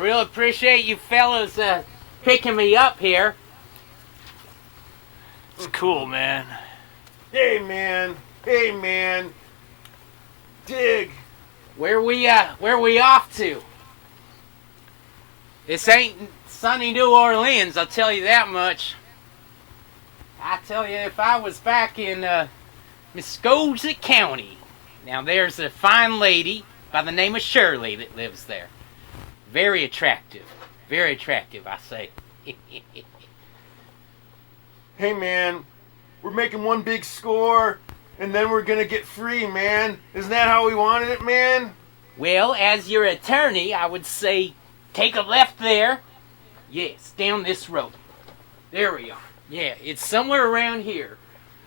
really appreciate you fellas picking me up here. It's cool, man. Hey, man. Hey, man. Dig. Where we off to? This ain't sunny New Orleans, I'll tell you that much. I tell you, if I was back in Muscogee County, now there's a fine lady by the name of Shirley that lives there. Very attractive, I say. Hey, man. We're making one big score, and then we're gonna get free, man. Isn't that how we wanted it, man? Well, as your attorney, I would say take a left there. Yes, down this road. There we are. Yeah, it's somewhere around here.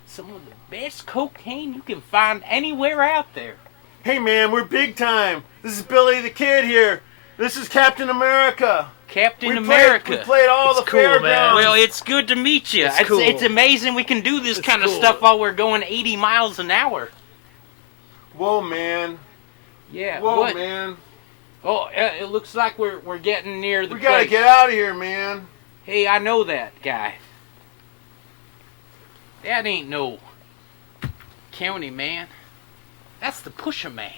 Some of the best cocaine you can find anywhere out there. Hey, man, we're big time. This is Billy the Kid here. This is Captain America. Captain America. We played all the cool, fairgrounds. man. Well, it's good to meet you. It's cool. It's amazing we can do this kind of stuff while we're going 80 miles an hour. Whoa, man. Yeah. Whoa, what? man. Oh, it looks like we're getting near the We gotta place. get out of here, man. Hey, I know that guy. That ain't no county man. That's the pusher man.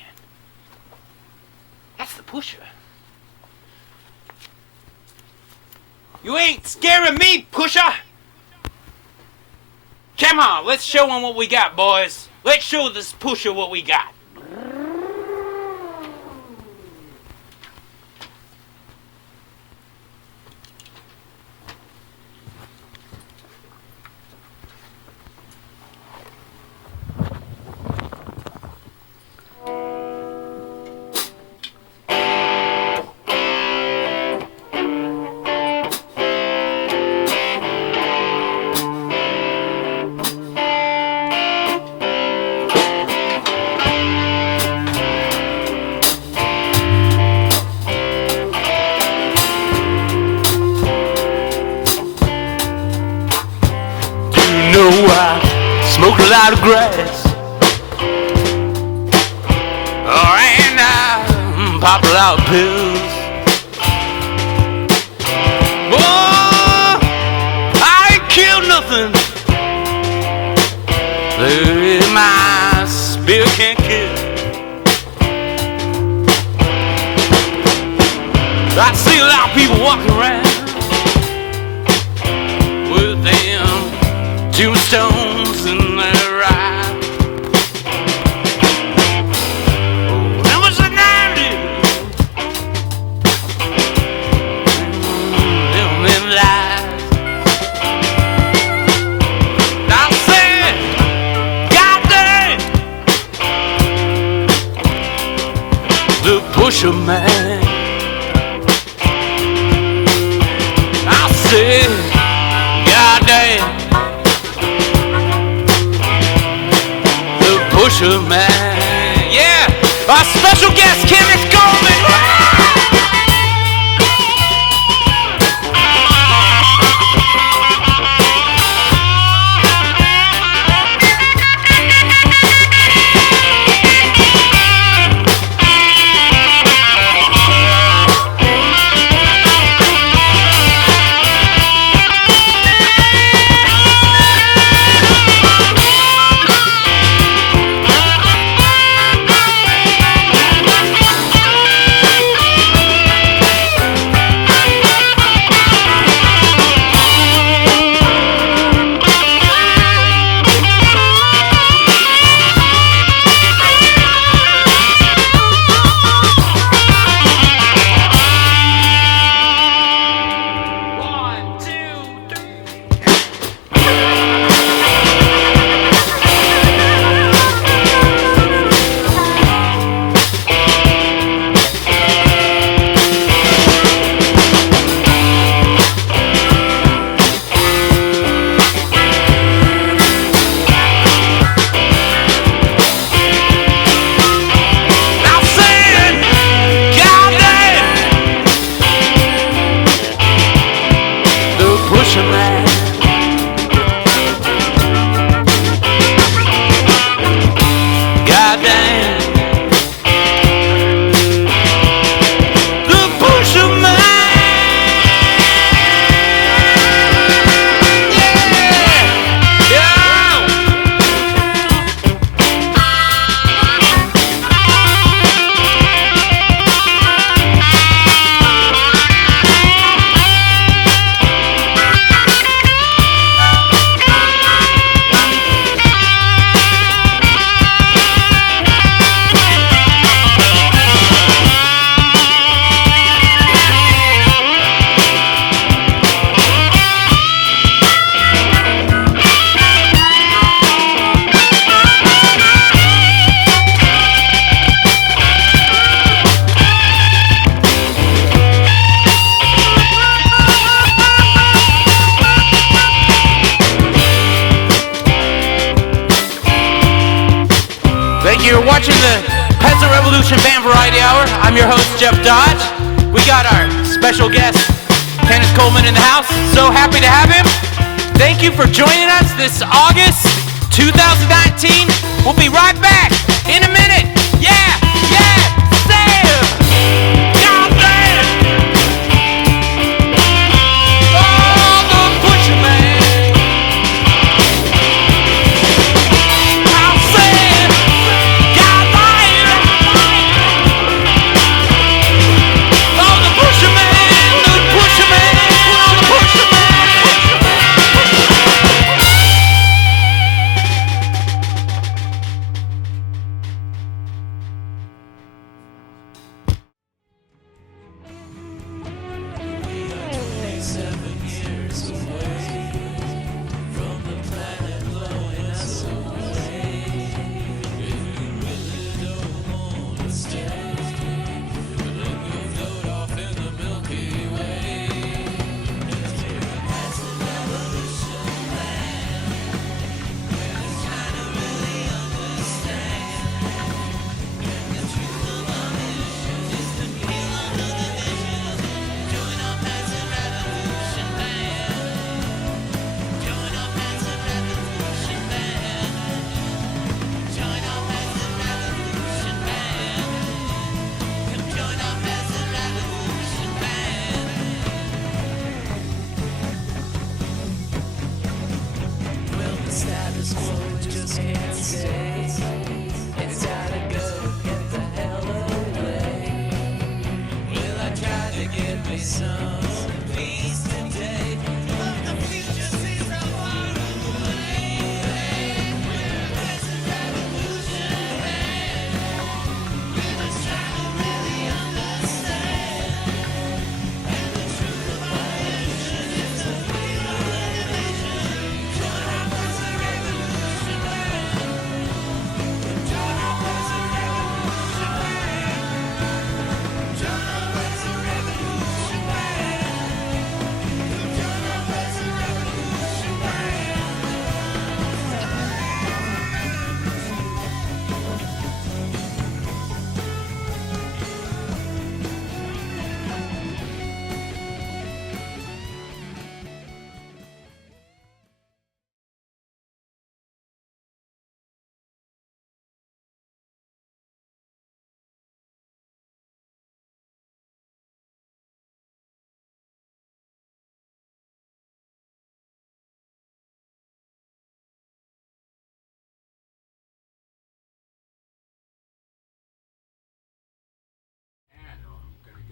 That's the pusher. You ain't scaring me, pusher! Come on, let's show him what we got, boys. Let's show this pusher what we got. Smoke a lot of grass. And I pop a lot of pills. Oh, I ain't killed nothing that my spirit can't kill. I see a lot of people walking around with them tombstones in their eyes. Oh, that was the 90s. Them lies. I said, goddamn, the pusher man. I said, goddamn, pusher man. Yeah, our special guest, Kenneth Coleman. You're watching the Peasant Revolution Band Variety Hour. I'm your host, Jeff Dodge. We got our special guest, Kenneth Coleman, in the house. So happy to have him. Thank you for joining us this August 2019. We'll be right back in a minute. Yeah, Sam! God damn! Oh, the Butcher Man! I'll say, God damn! Oh, the Butcher Man! The Butcher Man! Oh, the Butcher Man!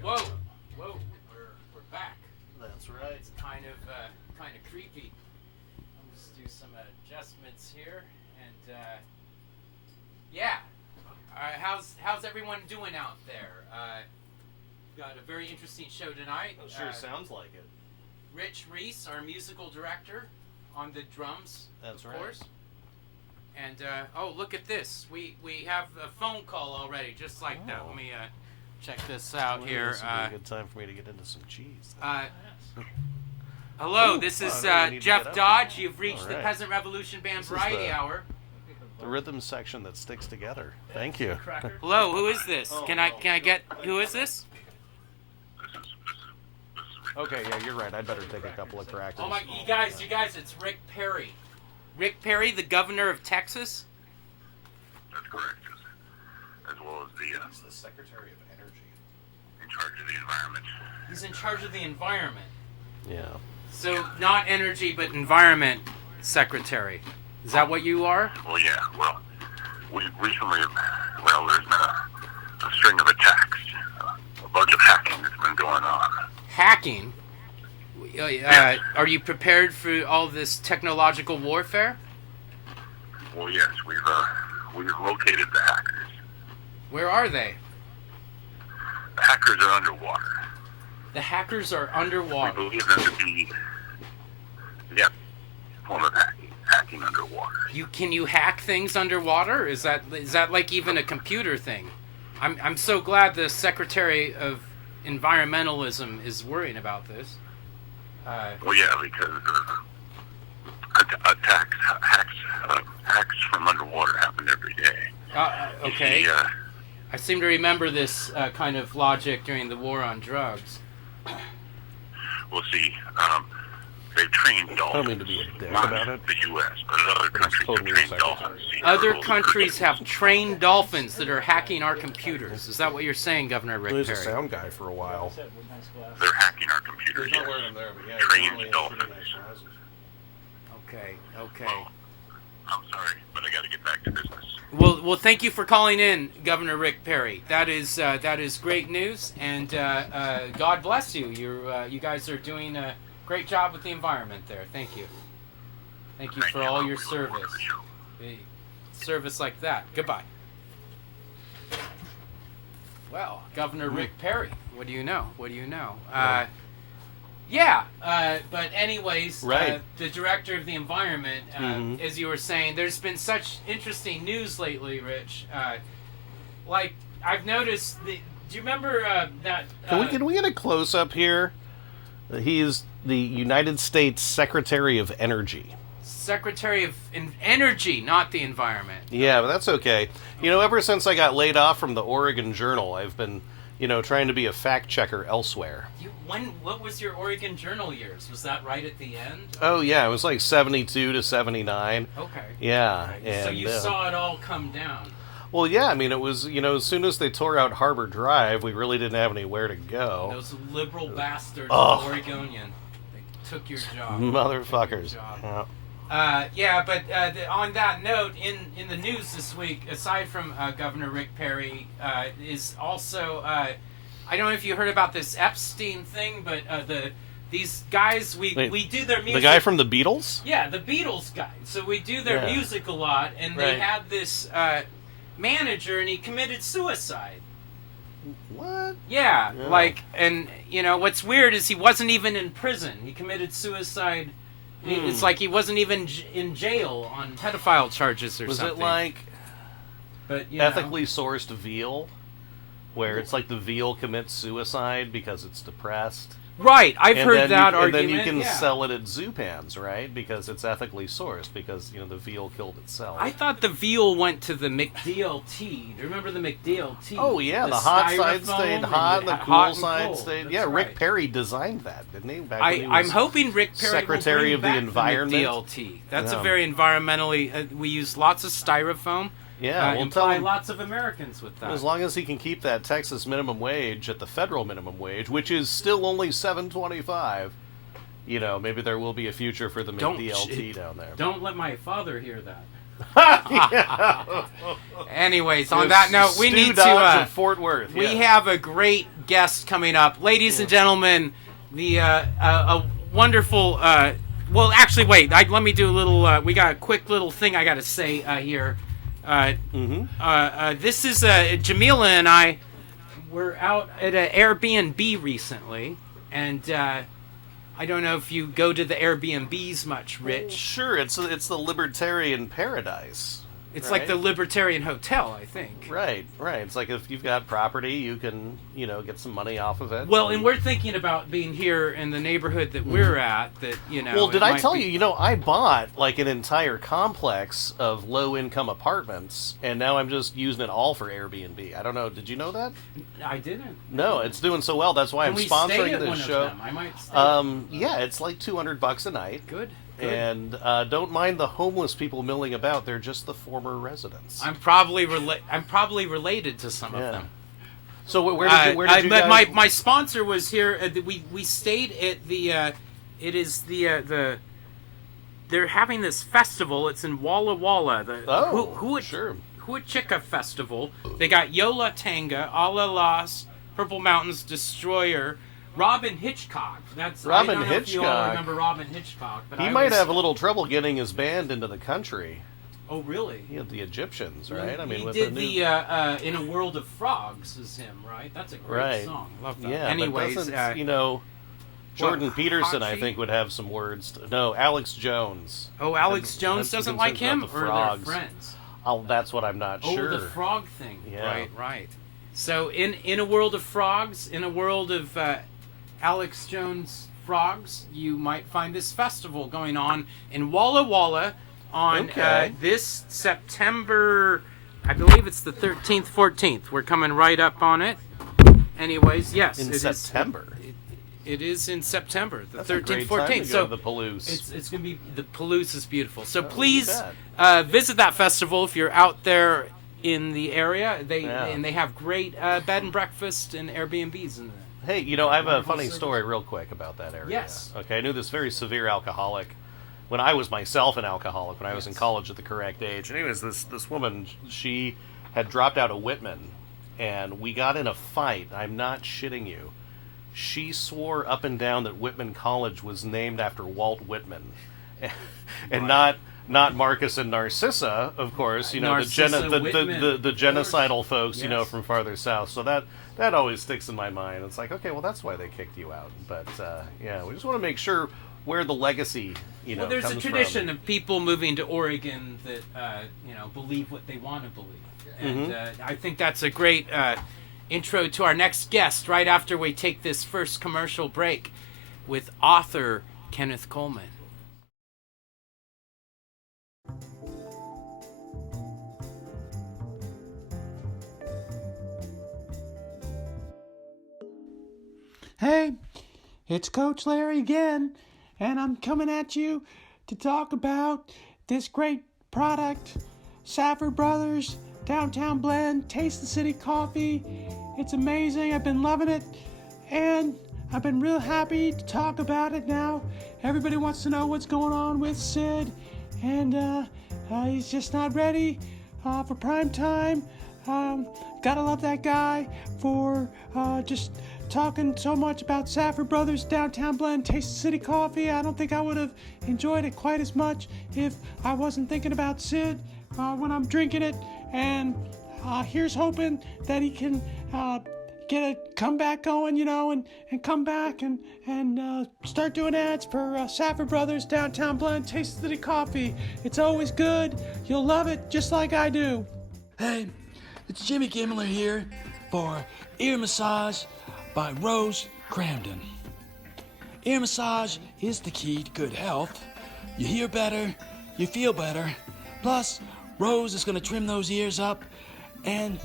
Whoa, we're back. That's right. It's kind of creepy. I'll just do some adjustments here, and how's everyone doing out there? Got a very interesting show tonight. It sure sounds like it. Rich Reese, our musical director, on the drums. That's of right. course. And oh, look at this. We have a phone call already, just like that. Let me check this out here. This would be a good time for me to get into some cheese. Hello, Ooh, this is I need to Jeff get up Dodge. here. You've reached All the right. Peasant Revolution Band This is Variety the- Hour. The rhythm section that sticks together. Thank you. Hello, who is this? Can I get who is this? Okay, yeah, you're right. I'd better take a couple of crackers. Oh my, you guys, it's Rick Perry. Rick Perry, the governor of Texas. That's correct. As well as He's the Secretary of Energy. in charge of the environment. He's in charge of the environment. Yeah. So not energy, but environment secretary. Is that what you are? Well, yeah. Well, we recently, there's been a string of attacks, a bunch of hacking that's been going on. Hacking? Are you prepared for all this technological warfare? Well, yes, we've located the hackers. Where are they? The hackers are underwater. The hackers are We underwater. believe them to be, form of hacking underwater. Can you hack things underwater? Is that like even a computer thing? I'm so glad the Secretary of Environmentalism is worrying about this. Well, yeah, because hacks from underwater happen every day. Okay. He, I seem to remember this kind of logic during the war on drugs. we'll see. They've trained I dolphins. don't mean to be a dick Not about it. the U.S., but other countries totally have trained secretary. dolphins. Other countries have trained dolphins that are hacking our computers. Is that what you're saying, Governor He Rick was a Perry? sound guy for a while. They're hacking our computers. Yes. Trained dolphins. Okay. I'm sorry, but I got to get back to business. Well, thank you for calling in, Governor Rick Perry. That is great news, and God bless you. You guys are doing a great job with the environment there. Thank you. Thank you for all your service. Service like that. Goodbye. Well, Governor Rick Perry. What do you know? But anyways, Right. the director of the environment, as you were saying, there's been such interesting news lately, Rich. Like, I've noticed, do you remember that... Can we get a close-up here? He's the United States Secretary of Energy. Secretary of Energy, not the environment. Yeah, but that's okay. You know, ever since I got laid off from the Oregon Journal, I've been, trying to be a fact checker elsewhere. What was your Oregon Journal years? Was that right at the end? Oh yeah, it was like 72 to 79. Okay. Yeah, So and you saw it all come down. well, yeah. I mean, it was as soon as they tore out Harbor Drive, we really didn't have anywhere to go. Those liberal bastards, Oh. Oregonian, they took your job. Motherfuckers. Yeah. But on that note, in the news this week, aside from Governor Rick Perry, is also I don't know if you heard about this Epstein thing, but these guys we do their music. The guy from the Beatles? Yeah, the Beatles guy. So we do their Yeah. music a lot, and they Right. had this manager, and he committed suicide. What? Yeah, Yeah. like, and what's weird is he wasn't even in prison. He committed suicide. It's like he wasn't even in jail on pedophile charges or Was something. it like but, ethically sourced veal? Where it's like the veal commits suicide because it's depressed? Right, I've And heard then that you, argument. And then you can yeah. sell it at Zupans, right? Because it's ethically sourced, because the veal killed itself. I thought the veal went to the McDLT. Do you remember the McDLT? Oh yeah, the hot side styrofoam stayed and hot, and the hot cool and side cold. stayed. That's Yeah, Rick right. Perry designed that, didn't he? Back when he I'm was hoping Rick Perry Secretary will of bring the back Environment. McDLT. That's Yeah. a very environmentally. We use lots of styrofoam. Yeah, we'll tell imply him. lots of Americans with that. As long as he can keep that Texas minimum wage at the federal minimum wage, which is still only $7.25, maybe there will be a future for the McDLT down there. Don't let my father hear that. Yeah. Anyways, on that note, we Stu need Dodge to. of Fort Worth. We yeah. have a great guest coming up, ladies and gentlemen. The a wonderful. Well, actually, wait. Let me do a little. We got a quick little thing I got to say here. This is Jamila and I were out at an Airbnb recently, and I don't know if you go to the Airbnbs much, Rich. Sure, it's the libertarian paradise. It's right? like the Libertarian Hotel, I think. Right. It's like if you've got property, you can, get some money off of it. Well, and we're thinking about being here in the neighborhood that we're at. That Well, did it I might tell be- you? I bought like an entire complex of low-income apartments, and now I'm just using it all for Airbnb. I don't know. Did you know that? I didn't. No, it's doing so well. That's why Can I'm we stay sponsoring at this one show. Of them? I might stay. Yeah, it's like $200 a night. Good. And don't mind the homeless people milling about. They're just the former residents. I'm probably related to some of them. So where did you but guys... my sponsor was here. We stayed at the. It is the. They're having this festival. It's in Walla Walla. Sure. Huachika Festival. They got Yola Tanga, Ala Las, Purple Mountains Destroyer, Robin Hitchcock. That's Robin I don't know if you all Hitchcock. remember Robin Hitchcock, but He might have a little trouble getting his band into the country. Oh, really? He had the Egyptians, right? He with did the new... In a World of Frogs is him, right? That's a great Right. song. Love that. Yeah, Anyways, but doesn't, Jordan Peterson, I Hachi? think, would have some words. No, Alex Jones. Alex Jones that's doesn't been like talking him, about the or they're frogs. friends. Oh, that's what I'm not sure. Oh, the frog thing. Yeah. Right. So in a world of frogs, in a world of Alex Jones frogs, you might find this festival going on in Walla Walla on Okay. this September I believe it's the 13th, 14th. We're coming right up on it. Anyways, yes. In September. It is in September, the That's 13th, a great 14th. time to so go to the Palouse. it's going to be, the Palouse is beautiful. So Oh, please you visit that festival if you're out there in the area. Yeah. And they have great bed and breakfast and Airbnbs in there. Hey, you know, I have a Wonderful funny service. story real quick about that area. Yes. Okay, I knew this very severe alcoholic when I was myself an alcoholic, when I was in Yes. college at the correct age. Anyways, this woman, she had dropped out of Whitman, and we got in a fight. I'm not shitting you. She swore up and down that Whitman College was named after Walt Whitman, and not Marcus and Narcissa, of course. You know, Narcissa Whitman, the genocidal folks, you know, Yes. from farther south. So that always sticks in my mind. It's like, okay, well, that's why they kicked you out. But yeah, we just want to make sure where the legacy, you know, Well, there's a comes tradition from. of people moving to Oregon that believe what they want to believe, and I think that's a great intro to our next guest. Right after we take this first commercial break with author Kenneth Coleman. Hey, it's Coach Larry again, and I'm coming at you to talk about this great product, Safford Brothers Downtown Blend, Taste the City Coffee. It's amazing. I've been loving it, and I've been real happy to talk about it now. Everybody wants to know what's going on with Sid, and he's just not ready for prime time. Gotta love that guy for just talking so much about Safford Brothers Downtown Blend Taste the City Coffee. I don't think I would have enjoyed it quite as much if I wasn't thinking about Sid when I'm drinking it. And here's hoping that he can get a comeback going, you know, and come back and start doing ads for Safford Brothers Downtown Blend Taste the City Coffee. It's always good. You'll love it just like I do. Hey, it's Jimmy Gimmler here for Ear Massage by Rose Cramden. Ear massage is the key to good health. You hear better, you feel better. Plus, Rose is going to trim those ears up, and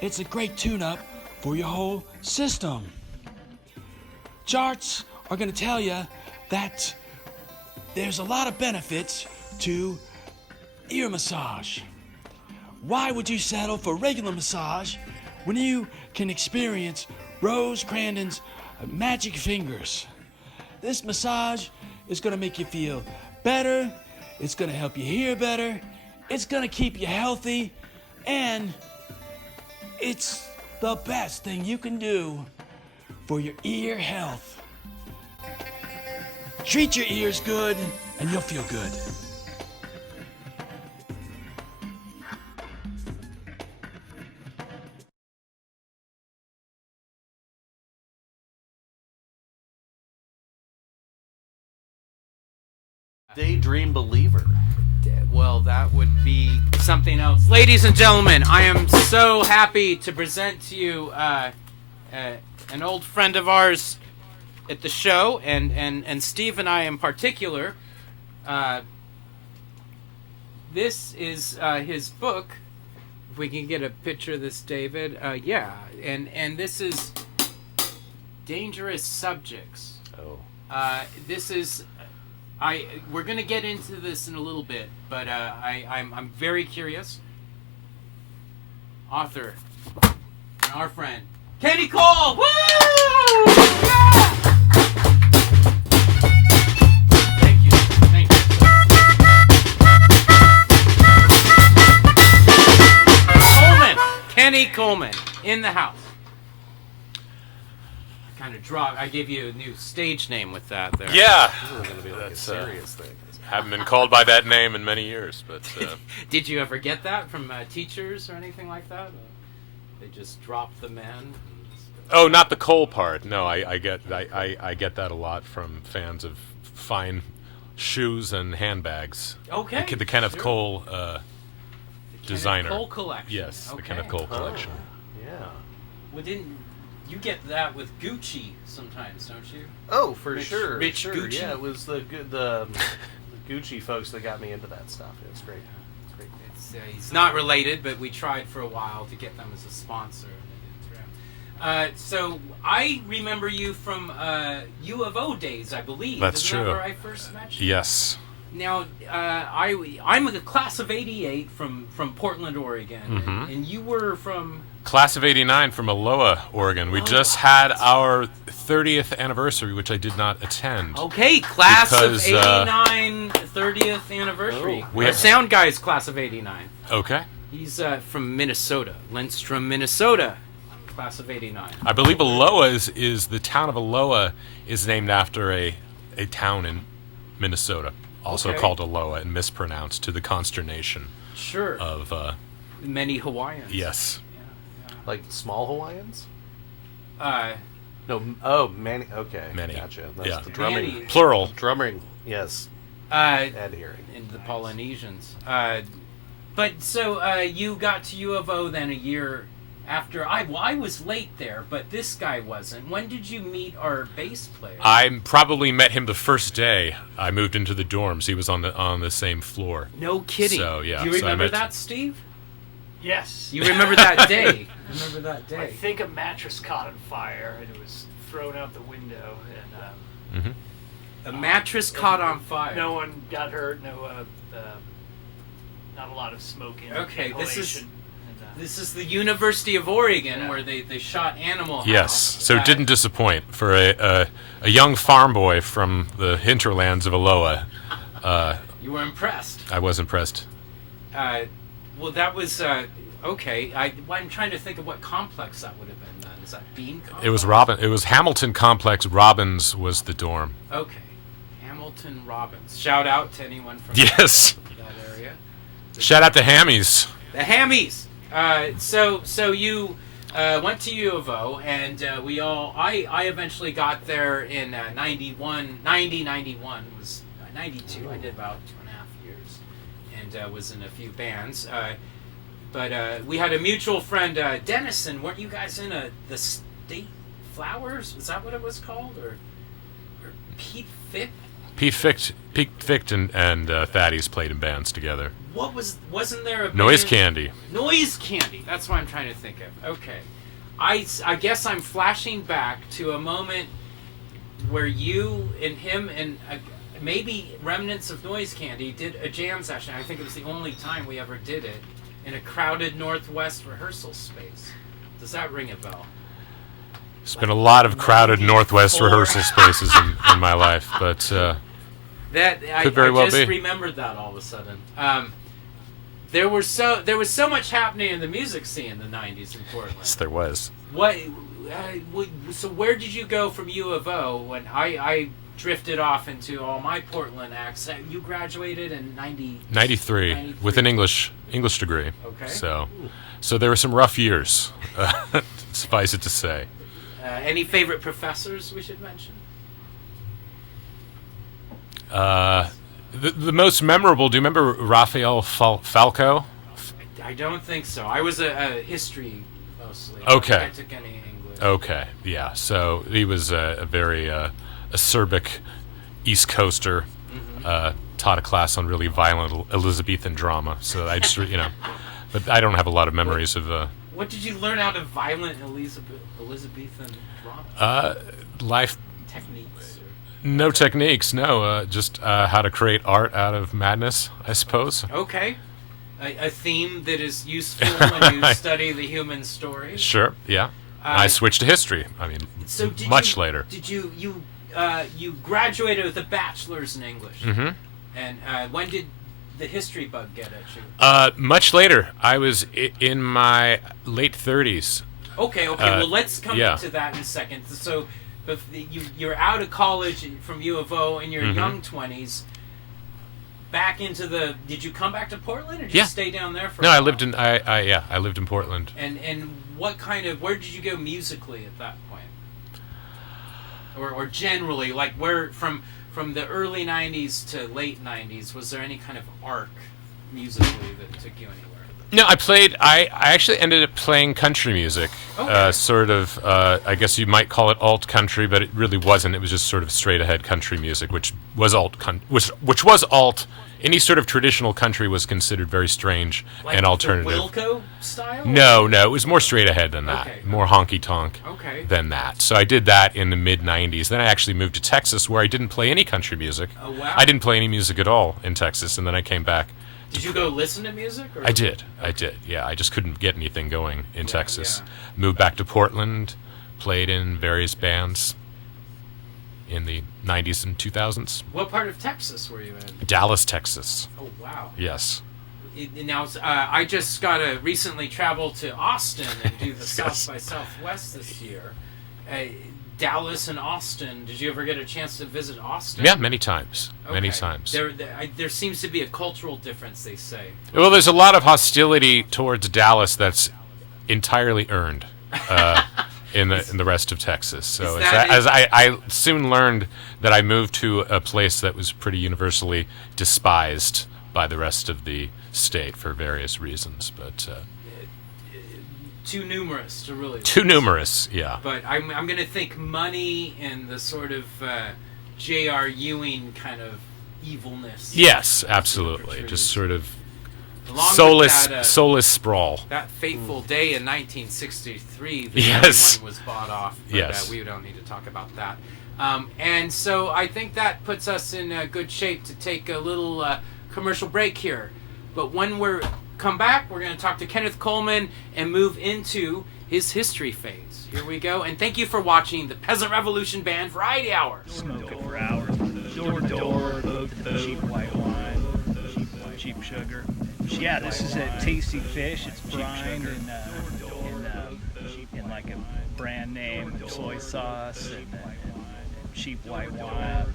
it's a great tune-up for your whole system. Charts are going to tell you that there's a lot of benefits to ear massage. Why would you settle for regular massage when you can experience Rose Cramden's magic fingers? This massage is going to make you feel better, it's going to help you hear better, it's going to keep you healthy, and it's the best thing you can do for your ear health. Treat your ears good, and you'll feel good. Daydream Believer. Well, that would be something else. Ladies and gentlemen, I am so happy to present to you an old friend of ours at the show, and Steve and I in particular. This is his book. If we can get a picture of this, David. Yeah, and this is Dangerous Subjects. Oh. This is... we're gonna get into this in a little bit, but I'm very curious. Author and our friend Kenny Cole. Woo! Yeah! Thank you. Coleman, Kenny Coleman, in the house. Kind of drop. I gave you a new stage name with that there. Yeah, This is going to be like That's, a serious thing. haven't been called by that name in many years, but Did you ever get that from teachers or anything like that? They just dropped the man. oh, not the Cole part. No, I get that a lot from fans of fine shoes and handbags. Okay. The Kenneth sure. Cole The designer. Kenneth Cole collection. Yes, the Okay. Kenneth Cole collection. Yeah. Well, didn't you get that with Gucci sometimes, don't you? Oh, for Rich- sure. Rich sure. Gucci. Yeah, it was the Gucci folks that got me into that stuff. It's great. It's great. he's not related, but we tried for a while to get them as a sponsor. So I remember you from U of O days, I believe. That's Isn't true. That where I first met you? Yes. Now, I'm a class of '88 from Portland, Oregon, Mm-hmm. and you were from. Class of '89 from Aloha, Oregon. We just had our 30th anniversary, which I did not attend. Okay, class Because, of '89, 30th anniversary. We Our have- sound guy's class of '89. Okay. He's from Minnesota, Lindstrom, Minnesota. Class of '89. I believe Aloha is the town of Aloha is named after a town in Minnesota, also Okay. called Aloha and mispronounced to the consternation Sure. of Many Hawaiians. yes. Like small Hawaiians? Uh, Many. Okay, Many. Gotcha. That's Yeah. the drumming. Many. Plural. Drumming. Yes. Adhering. and the Polynesians. But so you got to U of O then a year after I was late there, but this guy wasn't. When did you meet our bass player? I probably met him the first day I moved into the dorms. He was on the same floor. No kidding. So, yeah, Do you so I remember met- that, Steve? Yes. You remember that day? Remember that I day? think a mattress caught on fire and it was thrown out the window, and A mattress caught on fire. no one got hurt. No, not a lot of smoke in. Okay, this is- inhalation, and, This is the University of Oregon Yeah. where they shot Animal House. Yes, so it didn't disappoint for a young farm boy from the hinterlands of Aloha. You were impressed. I was impressed. Well, that was okay. I'm trying to think of what complex that would have been then. Is that Bean Complex? It was Hamilton Complex. Robbins was the dorm. Okay. Hamilton Robbins. Shout out to anyone from Yes. that area. Shout out to Hammies. The Hammies. So you went to U of O, and I eventually got there in 91 was 92. I did about 2.5 years, and was in a few bands. But we had a mutual friend, Dennison. Weren't you guys in the State Flowers? Was that what it was called, or Pete Fick? Pete Ficht and Thaddeus played in bands together. Wasn't there a Noise band? Candy. Noise Candy. That's what I'm trying to think of. Okay. I guess I'm flashing back to a moment where you and him and maybe remnants of Noise Candy did a jam session. I think it was the only time we ever did it in a crowded Northwest rehearsal space. Does that ring a bell? There's been a lot of crowded Northwest rehearsal spaces in my life, but Could very well just be. remembered that all of a sudden. There was so much happening in the music scene in the '90s in Portland. yes, there was. So where did you go from U of O when I drifted off into all my Portland acts? You graduated in 93 with an English degree. Okay. So there were some rough years, suffice it to say. Any favorite professors we should mention? The most memorable. Do you remember Raphael Falco? I don't think so. I was a history mostly. Okay. I took any English. Okay, yeah. So he was a very acerbic East Coaster. Taught a class on really violent Elizabethan drama. So I just, but I don't have a lot of memories of. What did you learn out of violent Elizabethan drama? Life. Techniques? No techniques. No, just how to create art out of madness, I suppose. Okay. A theme that is useful when you study the human story. Sure. Yeah. I switched to history. I mean, So much later. Did you graduated with a bachelor's in English? Mm-hmm. And when did the history bug get at you? Much later. I was in my late 30s. Okay. Well, let's come yeah. to that in a second. So, you're out of college from U of O in your Mm-hmm. young 20s. Back into the. Did you come back to Portland, or did Yeah. you stay down there for? No, a I while? lived in I lived in Portland. And what kind of where did you go musically at that point? Or generally, like where from the early '90s to late '90s, was there any kind of arc musically that took you anywhere? No, I actually ended up playing country music. Okay. Sort of I guess you might call it alt country, but it really wasn't. It was just sort of straight ahead country music, which was alt any sort of traditional country was considered very strange and alternative. The Wilco style? No, it was more straight ahead than that. Okay. More honky tonk than that. So I did that in the mid 90s. Then I actually moved to Texas where I didn't play any country music. Oh, wow. I didn't play any music at all in Texas, and then I came back. Did you go listen to music? Or? I did. Yeah, I just couldn't get anything going in Texas. Moved back to Portland, played in various bands in the 90s and 2000s. What part of Texas were you in? Dallas, Texas. Oh, wow. Yes. Now, I just got to recently travel to Austin and do the South by Southwest this year. Dallas and Austin. Did you ever get a chance to visit Austin? Yeah, many times. Okay. Many times. There seems to be a cultural difference, they say. Well, there's a lot of hostility towards Dallas that's entirely earned in the rest of Texas. So as I soon learned that I moved to a place that was pretty universally despised by the rest of the state for various reasons, but too numerous to really. Too numerous, yeah. But I'm going to think money and the sort of J.R. Ewing kind of evilness. Yes, absolutely. Just sort of soulless sprawl. That fateful day in 1963 that yes. everyone was bought off. But, yes. We don't need to talk about that. And so I think that puts us in good shape to take a little commercial break here. But when we come back, we're going to talk to Kenneth Coleman and move into his history phase. Here we go. And thank you for watching the Peasant Revolution Band Variety Hour. Smoke it for hours. Door to door, boat to boat. Cheap white wine, cheap sugar. Yeah, this is a tasty fish. It's brined in like a brand name soy sauce and cheap white wine,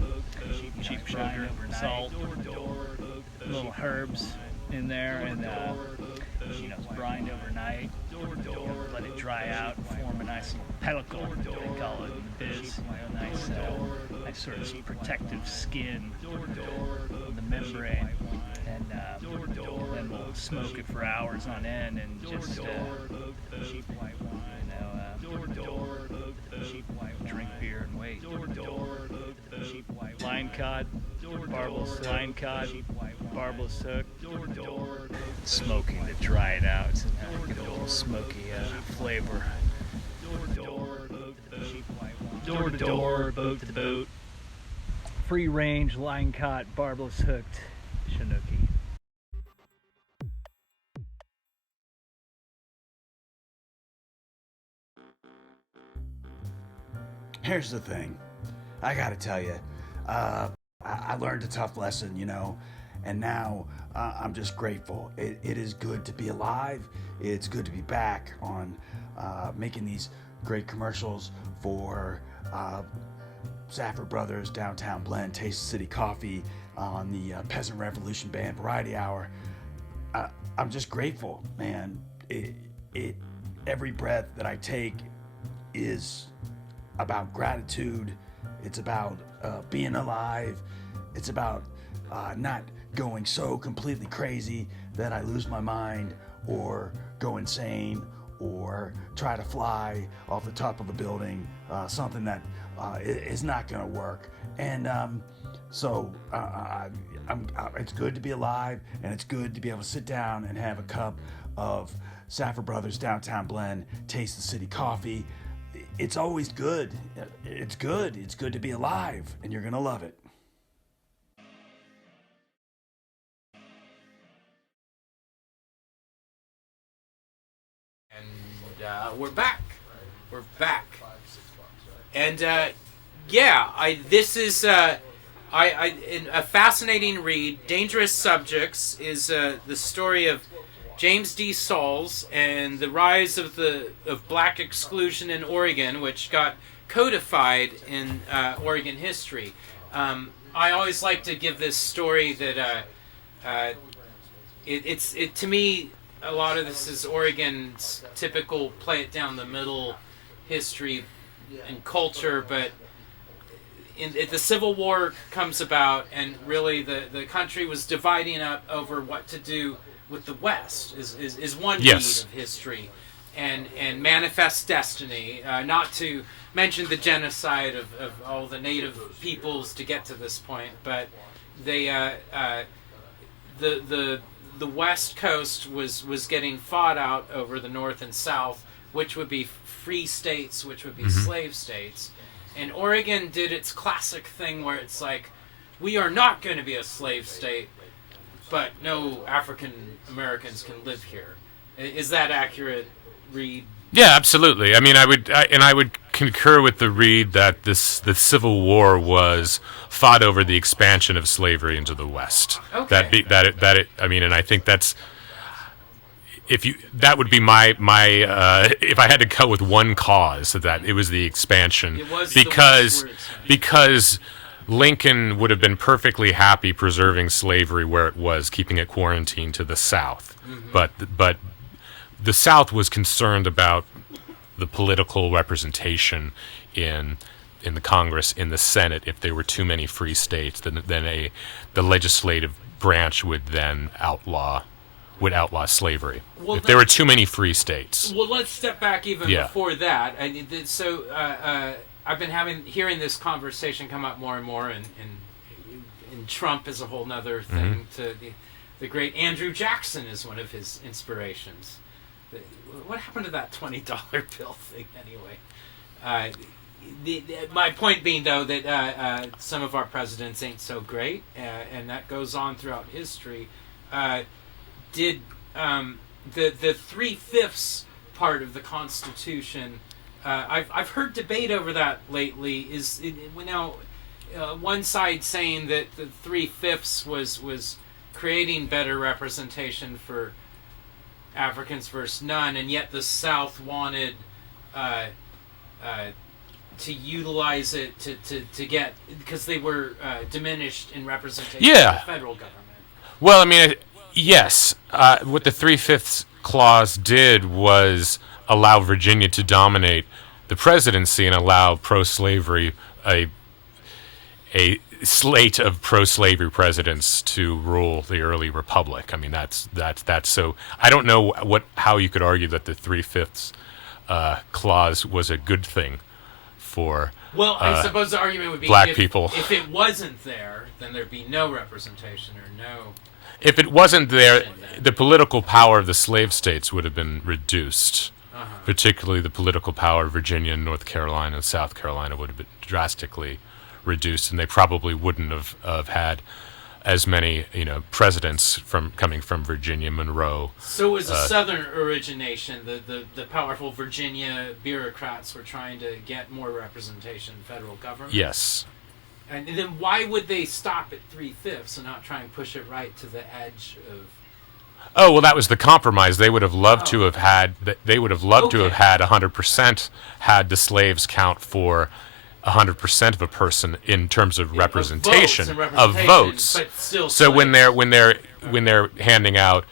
cheap sugar, salt, little herbs in there, and it's brined overnight. Let it dry out and form a nice little pellicle, they call it in the biz. Nice sort of protective skin on the membrane, and then we'll smoke it for hours on end and just drink beer and wait. Line cod, barbless hook, smoking to dry it out. It's a good old smoky flavor. Door to door, boat to boat. Free range, line caught, barbless hooked Chinooki. Here's the thing. I gotta tell you, I learned a tough lesson, and now I'm just grateful. It is good to be alive. It's good to be back on making these great commercials for Safford Brothers, Downtown Blend, Taste of City Coffee on the Peasant Revolution Band Variety Hour. I'm just grateful, man. Every breath that I take is about gratitude. It's about being alive. It's about not going so completely crazy that I lose my mind or go insane or try to fly off the top of a building, something that is not going to work. And it's good to be alive, and it's good to be able to sit down and have a cup of Safford Brothers Downtown Blend Taste the City Coffee. It's always good. It's good. It's good to be alive, and you're going to love it. And we're back. And this is a fascinating read. Dangerous Subjects is the story of James D. Sauls and the rise of black exclusion in Oregon, which got codified in Oregon history. I always like to give this story that to me, a lot of this is Oregon's typical play it down the middle history and culture, but the Civil War comes about, and really the country was dividing up over what to do with the West is one beat of history, and Manifest Destiny, not to mention the genocide of all the native peoples to get to this point, but they the West Coast was getting fought out over the North and South, which would be free states, which would be slave states. And Oregon did its classic thing where it's like, we are not going to be a slave state, but no African Americans can live here. Is that accurate, Reed? Yeah, absolutely. I mean, I would concur with the read that the Civil War was fought over the expansion of slavery into the West. Okay. I mean, and I think that's that would be my if I had to go with one cause, that it was the expansion. It was because Lincoln would have been perfectly happy preserving slavery where it was, keeping it quarantined to the South, but the South was concerned about the political representation in the Congress, in the Senate. If there were too many free states, then the legislative branch would then outlaw slavery. Well, if there were too many free states. Well, let's step back even before that. So I've been hearing this conversation come up more and more, and Trump is a whole nother thing. To the great Andrew Jackson is one of his inspirations. What happened to that $20 bill thing anyway? My point being, though, that some of our presidents ain't so great, and that goes on throughout history. Did the 3/5 part of the Constitution? I've heard debate over that lately. One side saying that the 3/5 was creating better representation for Africans versus none, and yet the South wanted to utilize it to get, because they were diminished in representation of the federal government. Well, I mean, yes. What the 3/5 clause did was allow Virginia to dominate the presidency and allow pro-slavery a slate of pro-slavery presidents to rule the early republic. I mean, that's so. I don't know how you could argue that the 3/5 clause was a good thing for. Well, I suppose the argument would be black people. If it wasn't there, then there'd be no representation or no. If it wasn't there, the political power of the slave states would have been reduced. Particularly the political power of Virginia and North Carolina and South Carolina would have been drastically reduced, and they probably wouldn't have had as many presidents coming from Virginia, Monroe. So it was a Southern origination. The powerful Virginia bureaucrats were trying to get more representation in federal government. Yes. And then why would they stop at 3/5 and not try and push it right to the edge of? Oh, well, that was the compromise. They would have loved to have had. They would have loved to have had 100% had the slaves count for 100% of a person in terms of representation of votes. But still so when they're handing out,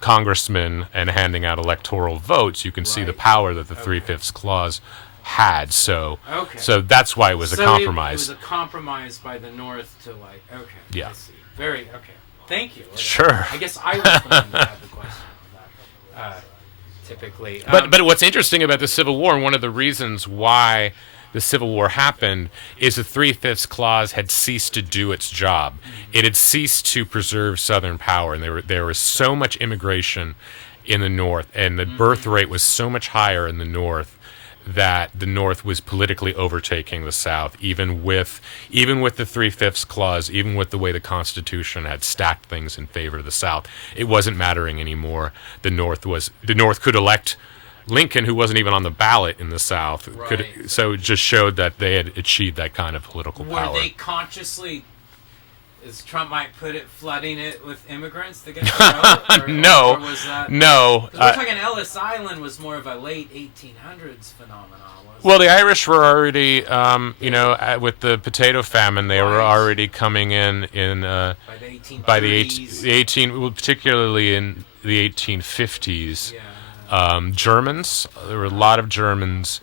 congressmen and handing out electoral votes, you can see the power that the 3/5 clause had. So that's why it was a compromise. It was a compromise by the North to Yeah. I see. Very okay. Thank you. Sure. I guess I was the one that had the question on that. Typically. But what's interesting about the Civil War, and one of the reasons why the Civil War happened, is the 3/5 clause had ceased to do its job. It had ceased to preserve Southern power, and there was so much immigration in the North, and the birth rate was so much higher in the North that the North was politically overtaking the South, even with the 3/5 clause, even with the way the Constitution had stacked things in favor of the South. It wasn't mattering anymore. The North could elect Lincoln, who wasn't even on the ballot in the South. So it just showed that they had achieved that kind of political power. Were they consciously, as Trump might put it, flooding it with immigrants to get to vote? No. Or was that, no. We're talking Ellis Island was more of a late 1800s phenomenon. Well, the Irish were already, with the potato famine, they were already coming in by the 1830s. Particularly in the 1850s. Yeah. Germans, there were a lot of Germans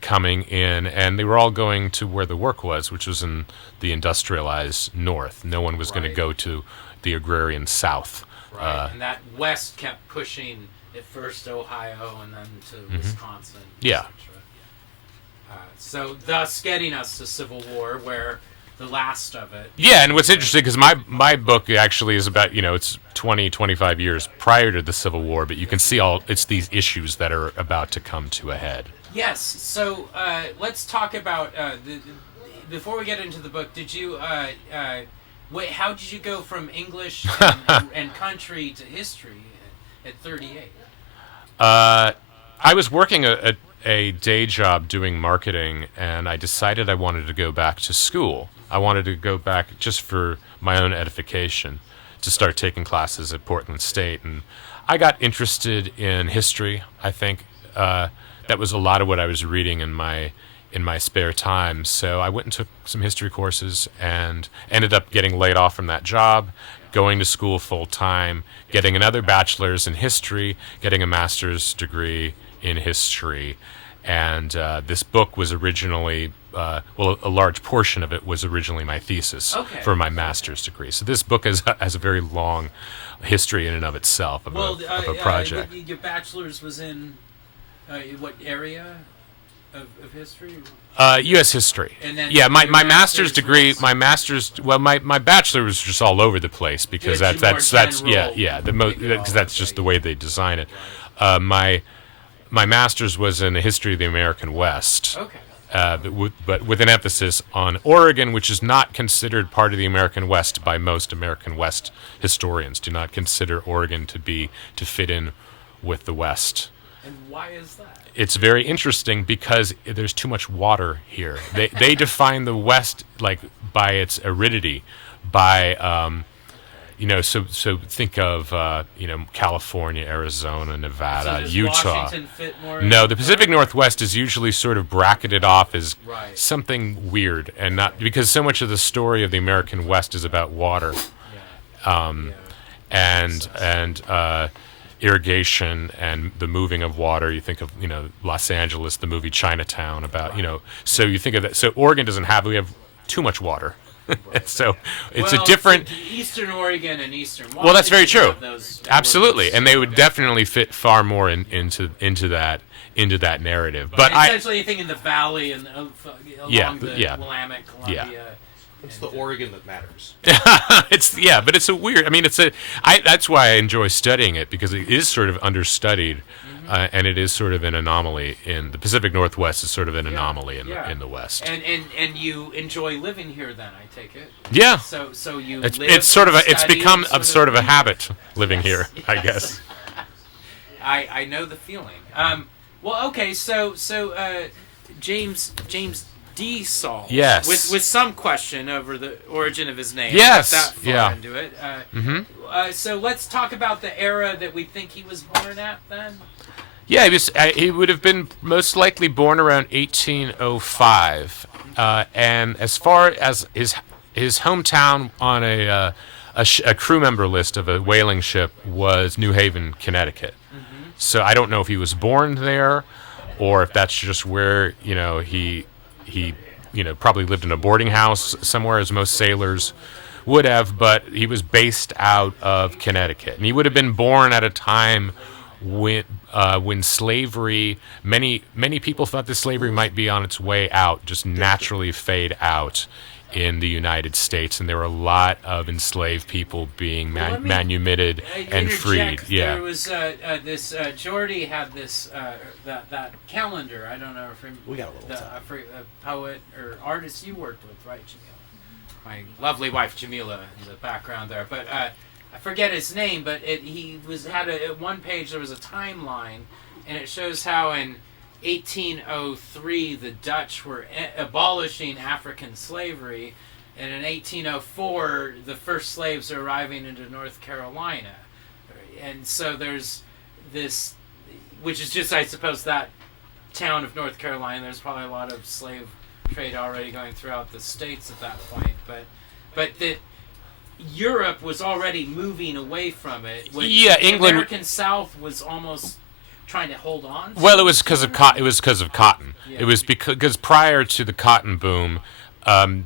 coming in, and they were all going to where the work was, which was in the industrialized North. No one was going to go to the agrarian South. Right, and that West kept pushing at first Ohio and then to Wisconsin. Yeah. So thus getting us to Civil War, where the last of it. Yeah, and what's interesting, because my book actually is about, it's 20, 25 years prior to the Civil War, but you can see it's these issues that are about to come to a head. Yes, so let's talk about, before we get into the book, did you, how did you go from English and country to history at 38? I was working a day job doing marketing, and I decided I wanted to go back to school. I wanted to go back just for my own edification, to start taking classes at Portland State. And I got interested in history. I think that was a lot of what I was reading in my spare time. So I went and took some history courses and ended up getting laid off from that job, going to school full time, getting another bachelor's in history, getting a master's degree in history. And this book was originally, a large portion of it was originally my thesis for my master's degree. So this book has a very long history in and of itself of a project. Your bachelor's was in what area of history? U.S. history. And then my master's degree, my bachelor was just all over the place because that's because that's just the way they design it. My master's was in the history of the American West. Okay. But with an emphasis on Oregon, which is not considered part of the American West by most American West historians. Do not consider Oregon to fit in with the West. And why is that? It's very interesting because there's too much water here. They define the West like by its aridity, by so think of California, Arizona, Nevada, does Utah. Washington fit more No, the Pacific Northwest is usually sort of bracketed off as something weird, and not because so much of the story of the American West is about water, and irrigation and the moving of water. You think of Los Angeles, the movie Chinatown, about so you think of that. So Oregon we have too much water. So it's a different Eastern Oregon and Eastern Washington. Well, that's very true. Those Absolutely, and they would definitely fit far more into that narrative. But essentially, you think in the valley and along the Willamette, Columbia. Yeah. It's the Oregon that matters. But it's a weird. I mean, that's why I enjoy studying it, because it is sort of understudied, and it is sort of an anomaly in the Pacific Northwest. Is sort of an anomaly in the West. And you enjoy living here, then I take it. Yeah. So you. It's become sort of a habit living here, I guess. I know the feeling. Well, okay. So James D. Saul. Yes. With some question over the origin of his name. Yes. Not that far into it. So let's talk about the era that we think he was born at then. Yeah, he would have been most likely born around 1805, and as far as his hometown on a crew member list of a whaling ship was New Haven, Connecticut. So I don't know if he was born there, or if that's just where he probably lived in a boarding house somewhere, as most sailors would have, but he was based out of Connecticut. And he would have been born at a time when slavery, many people thought that slavery might be on its way out, just naturally fade out in the United States, and there were a lot of enslaved people being manumitted and freed. Yeah. There was this Jordy had this that calendar. I don't know if we got a little time. A poet or artist you worked with, right, Jamila? My lovely wife Jamila in the background there, but I forget his name. But at one page there was a timeline, and it shows how in 1803 the Dutch were abolishing African slavery, and in 1804 the first slaves are arriving into North Carolina. And so there's this, which is just, I suppose, that town of North Carolina. There's probably a lot of slave trade already going throughout the states at that point, but that Europe was already moving away from it. England. The American South was almost trying to hold on to. Well, it was because of cotton. Yeah. It was because prior to the cotton boom,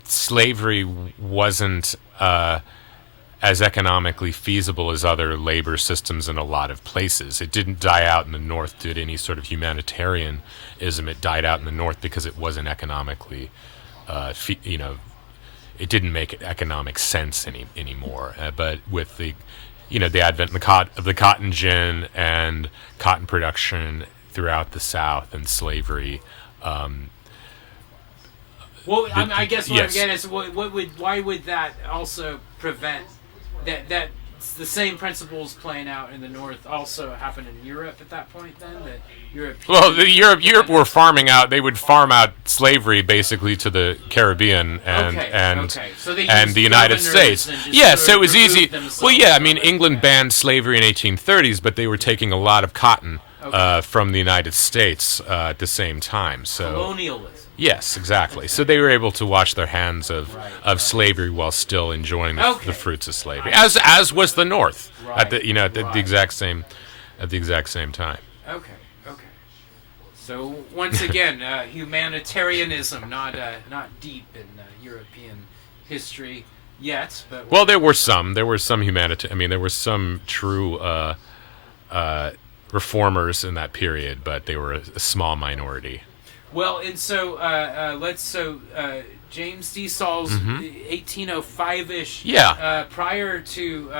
slavery wasn't as economically feasible as other labor systems in a lot of places. It didn't die out in the North due to any sort of humanitarianism. It died out in the North because it wasn't economically, it didn't make economic sense anymore. But with the the advent of the cotton gin and cotton production throughout the South and slavery. Well, I guess what yes. I'm getting is why would that also prevent that the same principles playing out in the North also happen in Europe at that point then? That Europe were farming out. They would farm out slavery basically to the Caribbean and So they and used the United governors States. and just Yeah, sort so of it was removed easy. themselves Well, yeah, I from mean it. England banned slavery in 1830s, but they were taking a lot of cotton from the United States at the same time. So Colonialism. yes, exactly. So they were able to wash their hands of slavery while still enjoying the fruits of slavery, as was the North at the the exact same time. Okay. So once again, humanitarianism, not deep in European history yet, but Well, there were some humanity. I mean, there were some true reformers in that period, but they were a small minority. Well, and so James D. Saul's 1805-ish. Yeah. Prior to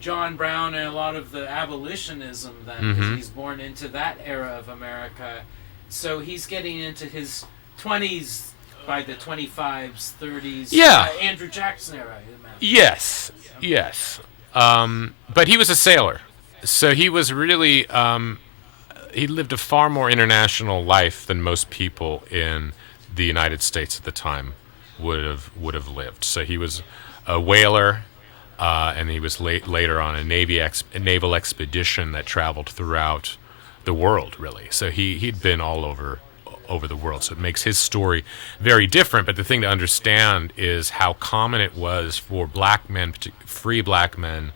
John Brown and a lot of the abolitionism, then 'cause he's born into that era of America, so he's getting into his 20s by the 25s, 30s. Yeah. Andrew Jackson era. I imagine. Yes. But he was a sailor, so he was really he lived a far more international life than most people in the United States at the time would have lived. So he was a whaler, and he was later on a naval expedition that traveled throughout the world, really. So he'd been all over the world. So it makes his story very different. But the thing to understand is how common it was for black men, free black men,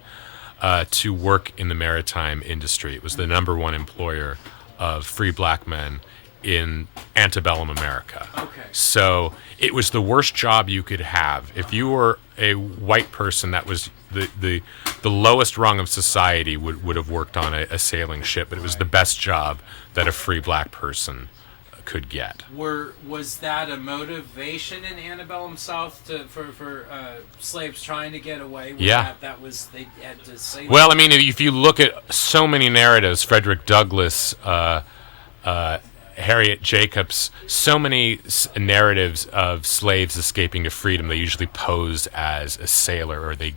to work in the maritime industry. It was the number one employer of free black men in antebellum America. Okay. So it was the worst job you could have. If you were a white person, that was the lowest rung of society would have worked on a sailing ship, but it was the best job that a free black person could get. Was that a motivation in antebellum South for slaves trying to get away? Yeah. That was they had to say. Well, I mean, if you look at so many narratives, Frederick Douglass, Harriet Jacobs, so many narratives of slaves escaping to freedom, they usually posed as a sailor, or they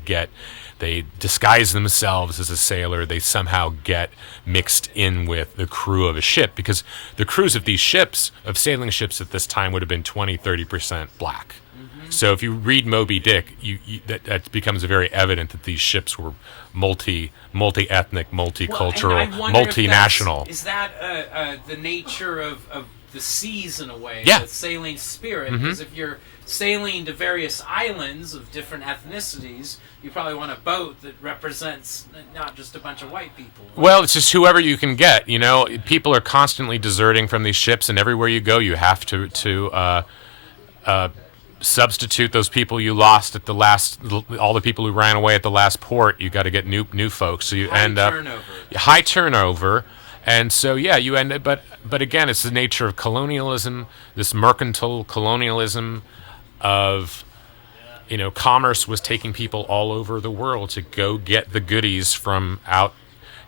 disguise themselves as a sailor. They somehow get mixed in with the crew of a ship, because the crews of these ships, of sailing ships at this time, would have been 20-30% black. So if you read Moby Dick, that becomes very evident that these ships were multi-ethnic, multicultural, multinational. Is that the nature of the seas in a way? Yeah. The sailing spirit. Because if you're sailing to various islands of different ethnicities, you probably want a boat that represents not just a bunch of white people. Well, it's just whoever you can get. You know, people are constantly deserting from these ships, and everywhere you go, you have to substitute those people you lost at the last. All the people who ran away at the last port, you got to get new folks. So you end up high turnover, and so yeah, you end up. But again, it's the nature of colonialism, this mercantile colonialism of. You know, commerce was taking people all over the world to go get the goodies from out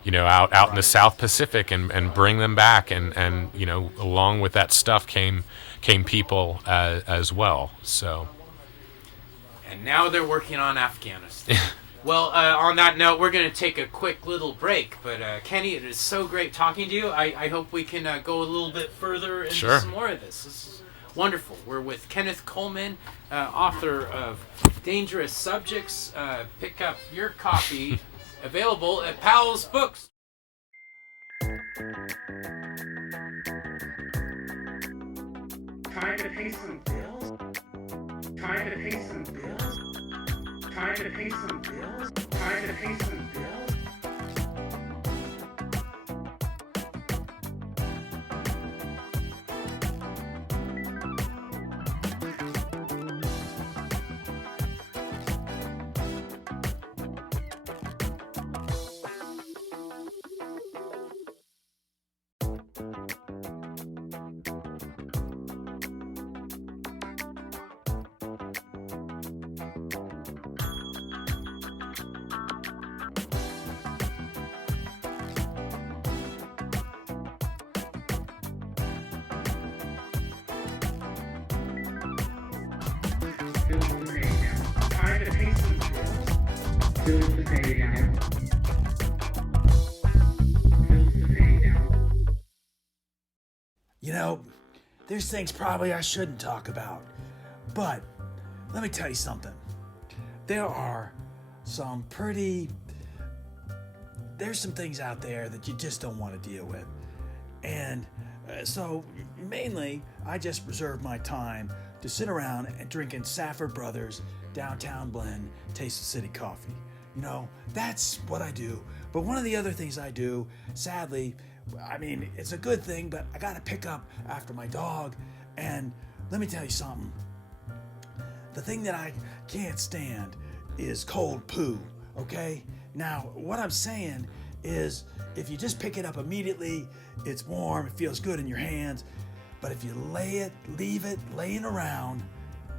in the South Pacific and bring them back, and you know, along with that stuff came people as well. So. And now they're working on Afghanistan. Well, on that note, we're going to take a quick little break. But Kenny, it is so great talking to you. I hope we can go a little bit further into some more of this. This is wonderful. We're with Kenneth Coleman, author of Dangerous Subjects. Pick up your copy, available at Powell's Books. Time to pay some bills. Time to pay some bills. Time to pay some bills. Time to pay some bills. You know, there's things probably I shouldn't talk about, but let me tell you something. There's some things out there that you just don't want to deal with. And so mainly I just reserve my time to sit around and drinking Safford Brothers Downtown Blend Taste of City coffee. You know, that's what I do. But one of the other things I do, sadly, I mean, it's a good thing, but I gotta pick up after my dog. And let me tell you something. The thing that I can't stand is cold poo, okay? Now, what I'm saying is if you just pick it up immediately, it's warm, it feels good in your hands. But if you leave it laying around,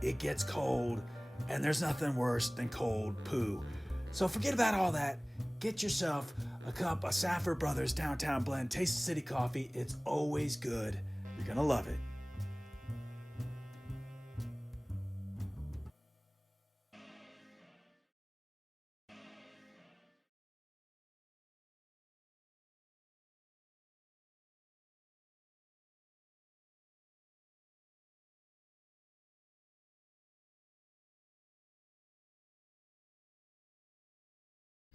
it gets cold, and there's nothing worse than cold poo. So forget about all that. Get yourself a cup of Safford Brothers Downtown Blend Taste of City coffee. It's always good. You're gonna love it.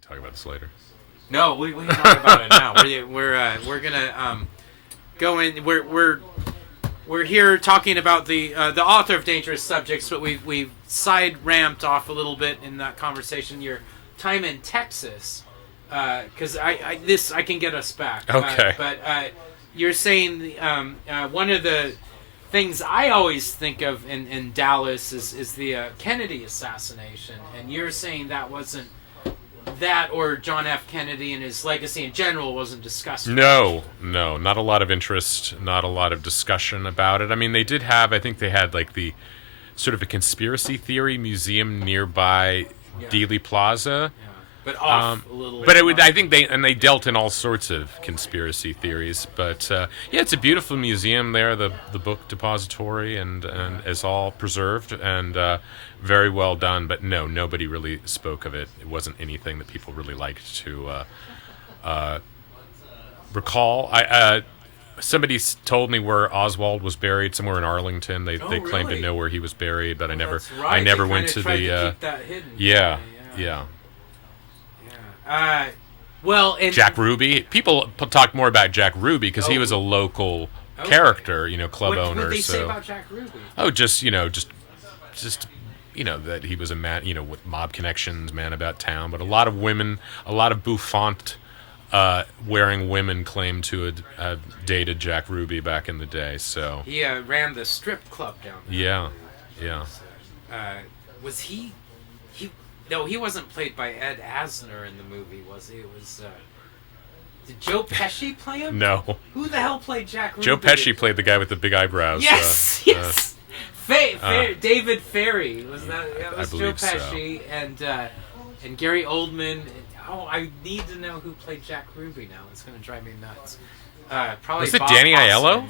Talk about this later. No, we can talk about it now. We're gonna go in. We're here talking about the author of Dangerous Subjects, but we've side ramped off a little bit in that conversation. Your time in Texas, because I can get us back. Okay. But you're saying one of the things I always think of in Dallas is the Kennedy assassination, and you're saying that wasn't. That or John F. Kennedy and his legacy in general wasn't discussed. No, not a lot of interest, not a lot of discussion about it. I mean, they had like the sort of a conspiracy theory museum nearby Dealey Plaza. Yeah. But off a little. But I think they dealt in all sorts of conspiracy theories. But it's a beautiful museum there. The book depository and is all preserved and very well done. But no, nobody really spoke of it. It wasn't anything that people really liked to recall. Somebody told me where Oswald was buried, somewhere in Arlington. They claimed to know where he was buried, but I never went to the. To keep that hidden. Yeah. And Jack Ruby. People talk more about Jack Ruby because he was a local character, club owner. What did they say about Jack Ruby? Oh, just that he was a man, with mob connections, man about town. But a lot of women, a lot of bouffant wearing women claim to have dated Jack Ruby back in the day. So he ran the strip club down there. Yeah. Was he? No, he wasn't played by Ed Asner in the movie, was he? It was. Did Joe Pesci play him? No. Who the hell played Jack Ruby? Joe Pesci played the guy with the big eyebrows. Yes. David Ferry was that? That was Joe Pesci and Gary Oldman. Oh, I need to know who played Jack Ruby now. It's going to drive me nuts. Probably. Was it Bob Danny Aiello?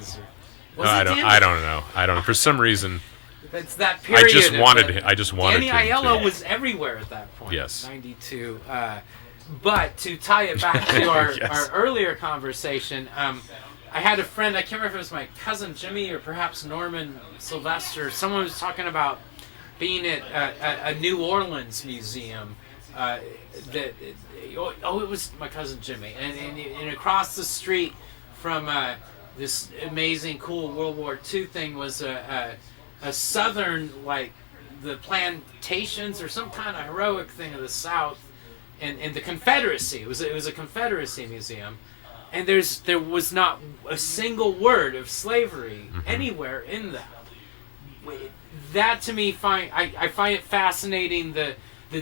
I don't know. For some reason. It's that period. I just wanted Danny Aiello was everywhere at that point. Yes. 92. But to tie it back to our earlier conversation, I had a friend, I can't remember if it was my cousin Jimmy or perhaps Norman Sylvester. Someone was talking about being at a New Orleans museum. It was my cousin Jimmy. And across the street from this amazing, cool World War II thing was a southern, like the plantations or some kind of heroic thing of the South, and the Confederacy. It was a Confederacy museum, and there was not a single word of slavery anywhere in that. That to me, I find it fascinating the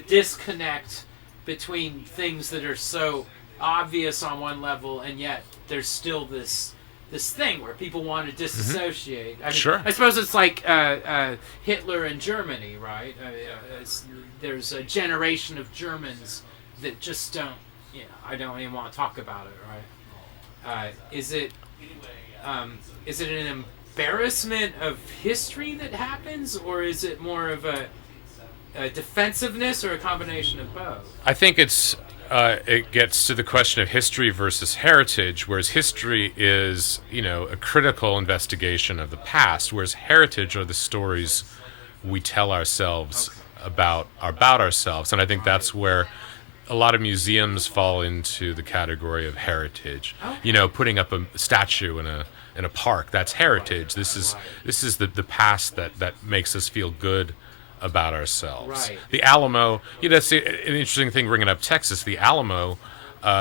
disconnect between things that are so obvious on one level, and yet there's still this thing where people want to disassociate. I mean, sure. I suppose it's like Hitler in Germany, right? There's a generation of Germans that just don't. I don't even want to talk about it, right? Is it an embarrassment of history that happens, or is it more of defensiveness or a combination of both? I think it gets to the question of history versus heritage, whereas history is, a critical investigation of the past, whereas heritage are the stories we tell ourselves about ourselves. And I think that's where a lot of museums fall into the category of heritage. Putting up a statue in a park, that's heritage. This is the past that makes us feel good about ourselves. Right. The Alamo, that's an interesting thing bringing up Texas. The Alamo,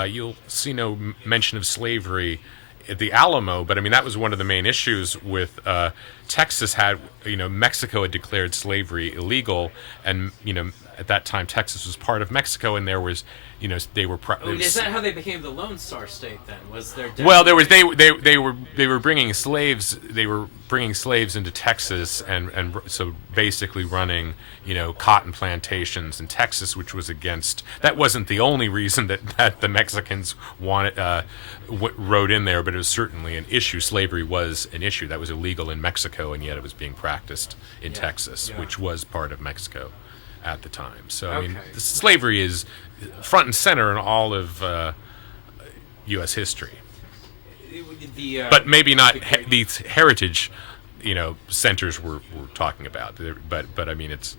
you'll see no mention of slavery at the Alamo, but I mean that was one of the main issues with Texas had, Mexico had declared slavery illegal, and at that time Texas was part of Mexico, and there was, they were. Is that how they became the Lone Star State then? Was there? Well, there was they were bringing slaves. They were bringing slaves into Texas, and so basically running cotton plantations in Texas, which was against. That wasn't the only reason that the Mexicans wanted wrote in there, but it was certainly an issue. Slavery was an issue that was illegal in Mexico, and yet it was being practiced in Texas, which was part of Mexico at the time. So I mean, slavery is front and center in all of U.S. history. But maybe not these heritage, centers we're talking about. But I mean, it's.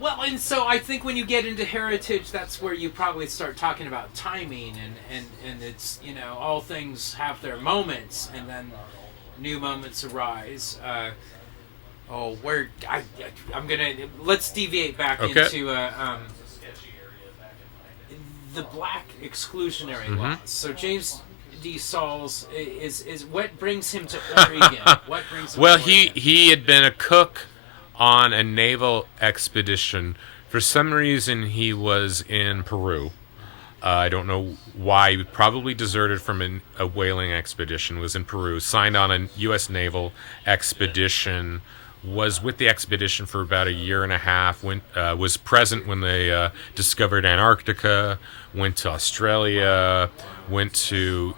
Well, and so I think when you get into heritage, that's where you probably start talking about timing, and it's, all things have their moments, and then new moments arise. Let's deviate back into the black exclusionary laws. So James D. Sauls is what brings him to Oregon? What brings him to Oregon? He had been a cook on a naval expedition. For some reason, he was in Peru. I don't know why. He probably deserted from a whaling expedition, was in Peru, signed on a U.S. naval expedition, was with the expedition for about a year and a half, was present when they discovered Antarctica, went to Australia, went to,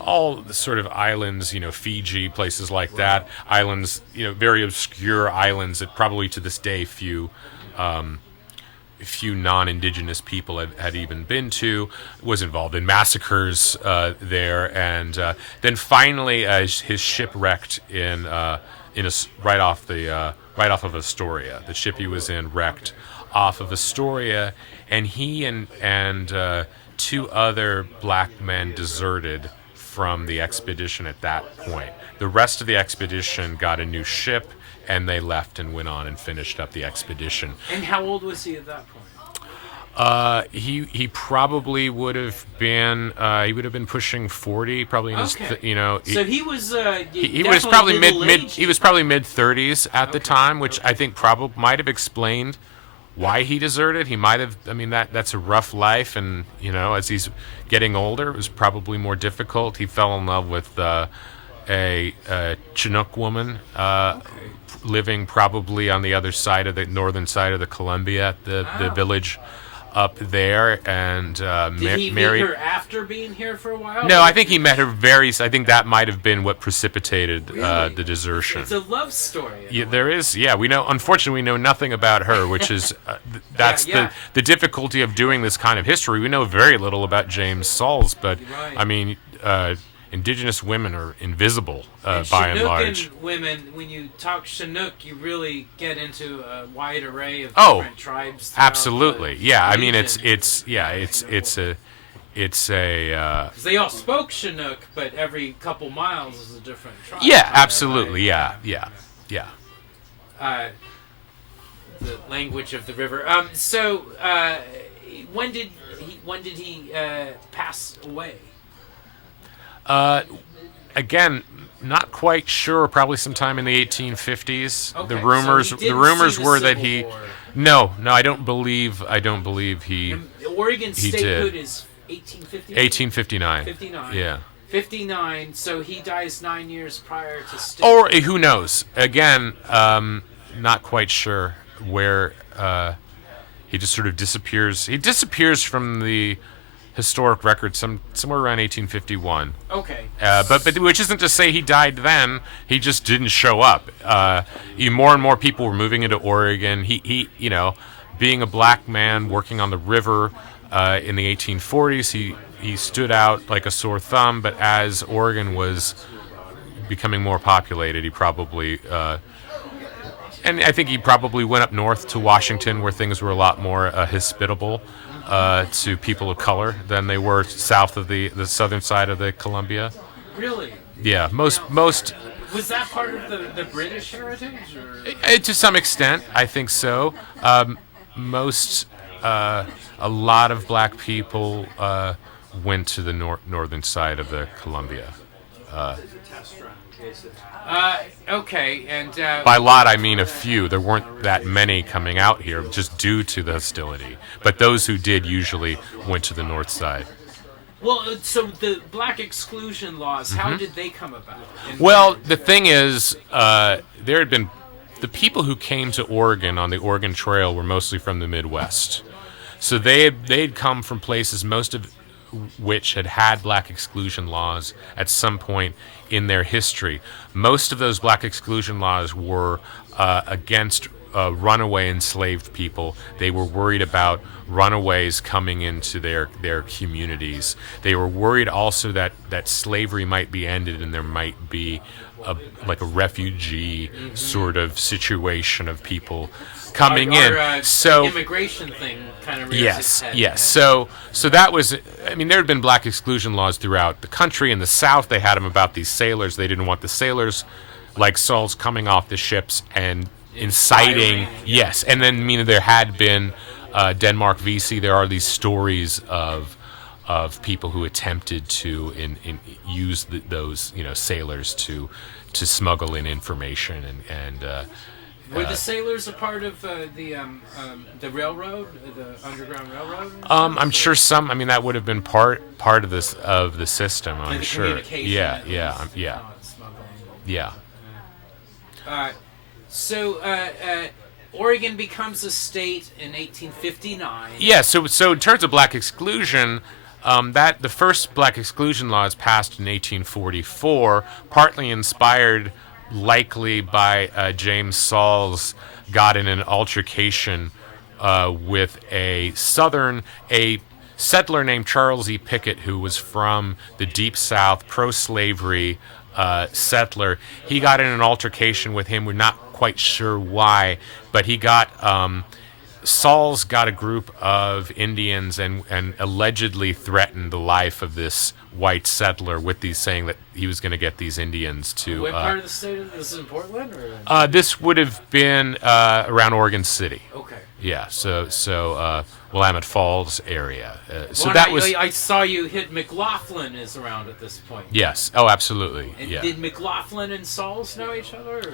all the sort of islands, Fiji, places like that. Islands, very obscure islands that probably to this day few non-indigenous people had even been to. Was involved in massacres there, and then finally his ship wrecked right off of Astoria. The ship he was in wrecked off of Astoria, and he and two other black men deserted from the expedition at that point. The rest of the expedition got a new ship, and they left and went on and finished up the expedition. And how old was he at that point? He probably would have been pushing 40, probably in his so he was he was probably mid 30s at the time, which I think probably might have explained why he deserted. He might have. I mean, that's a rough life, and as he's getting older, it was probably more difficult. He fell in love with a Chinook woman, living probably on the other side of the northern side of the Columbia, the village up there, and Did he married meet her after being here for a while? No, I think he met her I think that might have been what precipitated the desertion. It's a love story. Yeah, there is. Yeah, unfortunately, we know nothing about her, which is that's the difficulty of doing this kind of history. We know very little about James Sauls, but I mean, indigenous women are invisible by and large. Chinook women, when you talk Chinook, you really get into a wide array of different tribes. Absolutely. Yeah, I mean, it's a. Because they all spoke Chinook, but every couple miles is a different tribe. Yeah, absolutely. Right? Yeah. The language of the river. So, when did he pass away? Again, not quite sure. Probably sometime in the 1850s. Okay, the rumors were that he. War. No, I don't believe he. And Oregon statehood is 1859. 1859. 59. Yeah. 59. So he dies 9 years prior to statehood. Or who knows? Again, not quite sure where he just sort of disappears. He disappears from the historic record somewhere around 1851. Okay. But which isn't to say he died then. He just didn't show up. More and more people were moving into Oregon. He being a black man working on the river in the 1840s, he stood out like a sore thumb. But as Oregon was becoming more populated, he probably and I think he probably went up north to Washington, where things were a lot more hospitable to people of color than they were south of the southern side of the Columbia. Really? Yeah, most. Was that part of the British heritage? Or? To some extent, I think so. A lot of black people went to the northern side of the Columbia. Okay, and by a lot I mean a few. There weren't that many coming out here just due to the hostility. But those who did usually went to the north side. Well, so the black exclusion laws, how did they come about? Well, the thing is, there had been the people who came to Oregon on the Oregon Trail were mostly from the Midwest. So they'd come from places, most of which had black exclusion laws at some point in their history. Most of those black exclusion laws were against runaway enslaved people. They were worried about runaways coming into their communities. They were worried also that slavery might be ended and there might be a refugee sort of situation of people coming in. So immigration thing kind of rears its head. Yes. So that was. I mean, there had been black exclusion laws throughout the country. In the South, they had them about these sailors. They didn't want the sailors, like Saul's, coming off the ships and inciting. Yes, and then there had been Denmark VC. There are these stories of people who attempted to use those sailors to smuggle in information and. Were the sailors a part of the railroad, the Underground Railroad? I'm sure some. I mean, that would have been part of the system. I'm sure. Yeah. So Oregon becomes a state in 1859. Yeah. So in terms of black exclusion, that the first black exclusion laws passed in 1844, partly inspired. Likely by James Sauls, got in an altercation with a settler named Charles E. Pickett, who was from the Deep South, pro-slavery settler. He got in an altercation with him. We're not quite sure why, but he got Sauls got a group of Indians and allegedly threatened the life of this white settler with these, saying that he was going to get these Indians to. What part of the state is this? In Portland, or? This would have been around Oregon City. Okay. Yeah. So Willamette Falls area. So that was. I saw you hit McLaughlin is around at this point. Yes. Oh, absolutely. And yeah. Did McLaughlin and Sauls know each other? Or?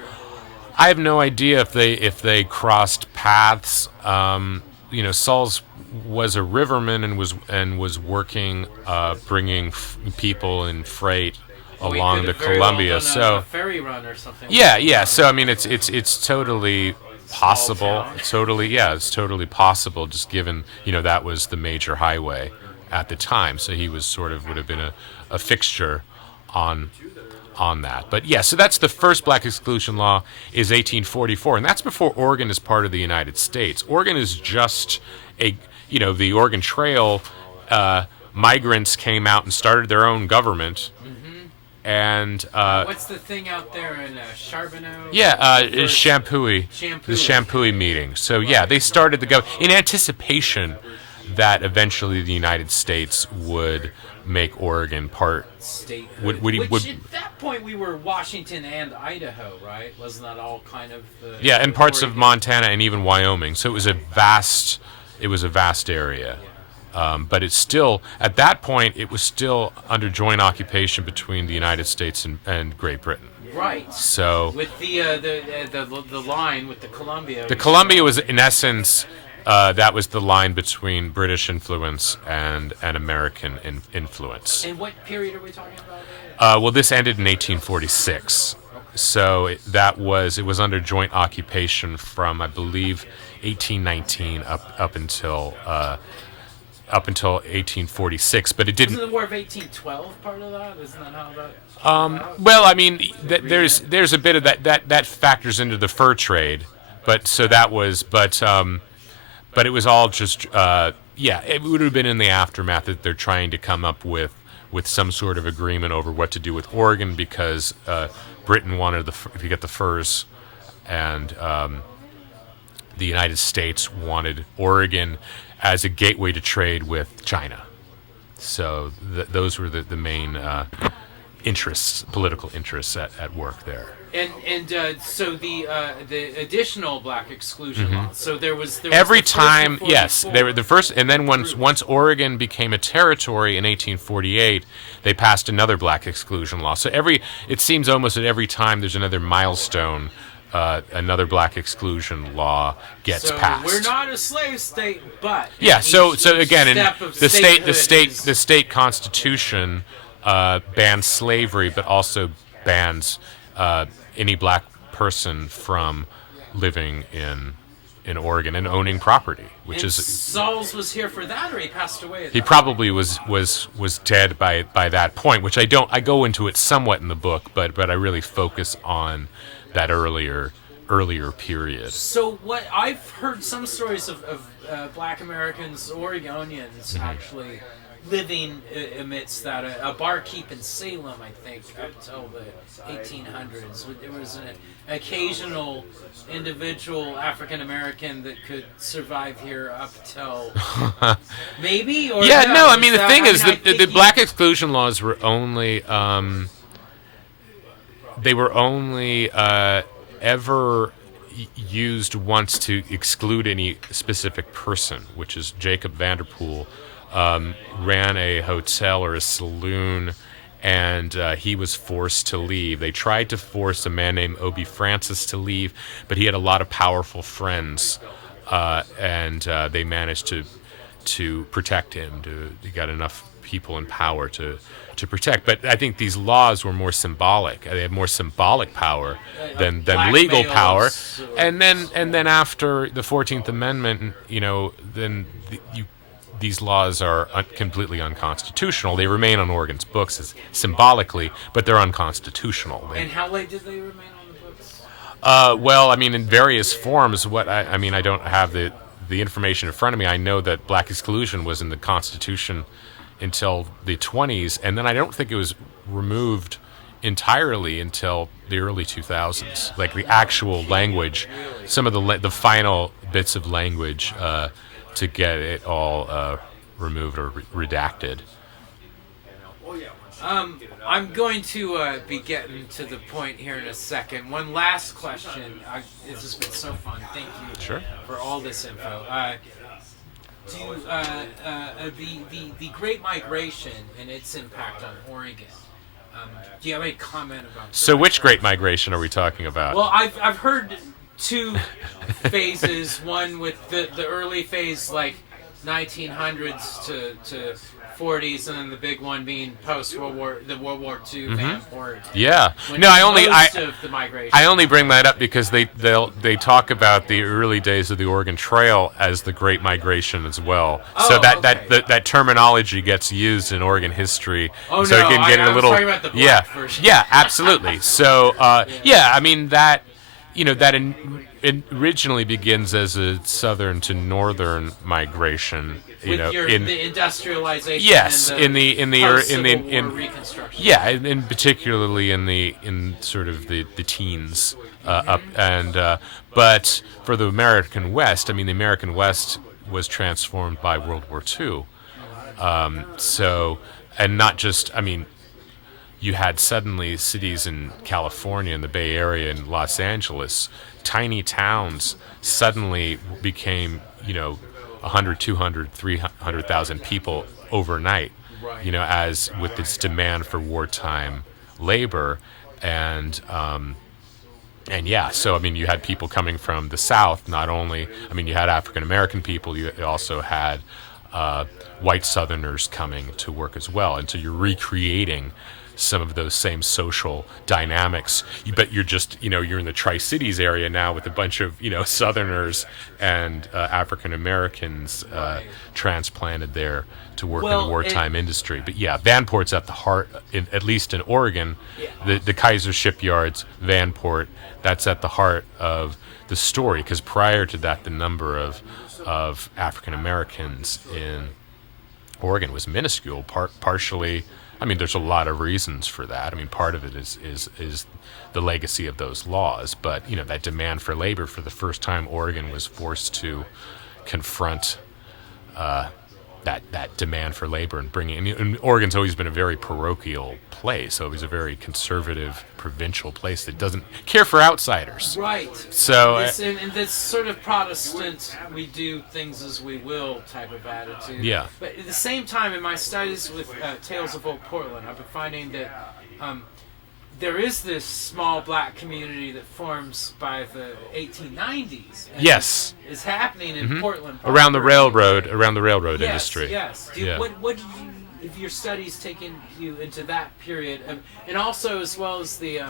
I have no idea if they crossed paths. Sauls was a riverman and was working bringing people in freight along the Columbia. Well so a ferry run or something. Yeah. So I mean, it's totally possible. It's totally possible. Just given that was the major highway at the time, so he was would have been a fixture on that. But yeah, so that's the first black exclusion law is 1844, and that's before Oregon is part of the United States. Oregon is just the Oregon Trail. Migrants came out and started their own government. And what's the thing out there in Charbonneau? Yeah, Shampooey. The Shampooey meeting. So yeah, they started the in anticipation that eventually the United States would make Oregon part state. Which at that point we were Washington and Idaho, right? Wasn't that all kind of? And parts of Montana and even Wyoming. So it was a vast area. But it's still, at that point, it was still under joint occupation between the United States and Great Britain. Right. So with the line with the Columbia. The Columbia was, in essence, that was the line between British influence and American influence. And what period are we talking about? Well, this ended in 1846. So it was under joint occupation from, I believe, 1819 up until up until 1846, but it didn't. Isn't the War of 1812 part of that? Isn't that how that? Well, I mean, there's a bit of that factors into the fur trade, but so that was, but it was all just it would have been in the aftermath that they're trying to come up with some sort of agreement over what to do with Oregon because Britain wanted to get the furs, and the United States wanted Oregon as a gateway to trade with China. So those were the main political interests at work there. And so the additional black exclusion law. So there was every the first time, in yes, 44. they were the first, and then once Oregon became a territory in 1848, they passed another black exclusion law. So it seems almost at every time there's another milestone, another black exclusion law gets passed. We're not a slave state, but So again, in the the state constitution bans slavery, but also bans any black person from living in Oregon and owning property, which is Sauls was here for that, or he passed away. He probably was dead by that point, which I go into it somewhat in the book, but I really focus on that earlier period. So what I've heard some stories of black Americans, Oregonians, actually living amidst that. A barkeep in Salem, I think, up till the 1800s. There was an occasional individual African American that could survive here up till maybe. Or I mean the thing is the black exclusion laws were only ever used once to exclude any specific person, which is Jacob Vanderpool. Ran a hotel or a saloon, and he was forced to leave. They tried to force a man named Obie Francis to leave, but he had a lot of powerful friends, and they managed to protect him. They got enough people in power to protect. But I think these laws were more symbolic. They had more symbolic power than legal power. And then after the 14th Amendment, these laws are completely unconstitutional. They remain on Oregon's books symbolically, but they're unconstitutional. And how late did they remain on the books? Well, I mean, in various forms. I don't have the information in front of me. I know that black exclusion was in the Constitution until the 20s, and then I don't think it was removed entirely until the early 2000s. Like the actual language, some of the final bits of language. To get it all removed or redacted. I'm going to be getting to the point here in a second. One last question. This has been so fun. Thank you for all this info. The Great Migration and its impact on Oregon. Do you have any comment about? So, which Great Migration are we talking about? Well, I've heard two phases. One with the early phase, like 1900s to 40s, and then the big one being post World War II Vanport. Yeah. No, I only bring that up because they talk about the early days of the Oregon Trail as the Great Migration as well. So that terminology gets used in Oregon history. Oh so no, it can get a little talking about the black version. Yeah, absolutely. So I mean that. Originally begins as a southern to northern migration. The industrialization. Yes, in the Reconstruction. Yeah, and particularly in sort of the teens up and but for the American West, I mean the American West was transformed by World War II. So and not just you had suddenly cities in California, in the Bay Area, in Los Angeles, tiny towns suddenly became, 100, 200, 300,000 people overnight, as with this demand for wartime labor. And so, you had people coming from the South, not only, you had African-American people, you also had white Southerners coming to work as well. And so you're recreating some of those same social dynamics. But you're just, you're in the Tri-Cities area now with a bunch of, Southerners and African Americans transplanted there to work in the wartime industry. But yeah, Vanport's at the heart, at least in Oregon, the Kaiser shipyards, Vanport, that's at the heart of the story, because prior to that, the number of African Americans in Oregon was minuscule. Partially, I mean, there's a lot of reasons for that. I mean, part of it is the legacy of those laws, but that demand for labor, for the first time, Oregon was forced to confront that demand for labor and bringing. And Oregon's always been a very parochial place, so it was a very conservative provincial place that doesn't care for outsiders. Right. So and this sort of Protestant, we do things as we will type of attitude. Yeah. But at the same time, in my studies with Tales of Old Portland, I've been finding that there is this small black community that forms by the 1890s. And yes. is happening in Portland. Around the railroad yes, industry. Yes. What did you, if your studies taken you into that period, and also as well as the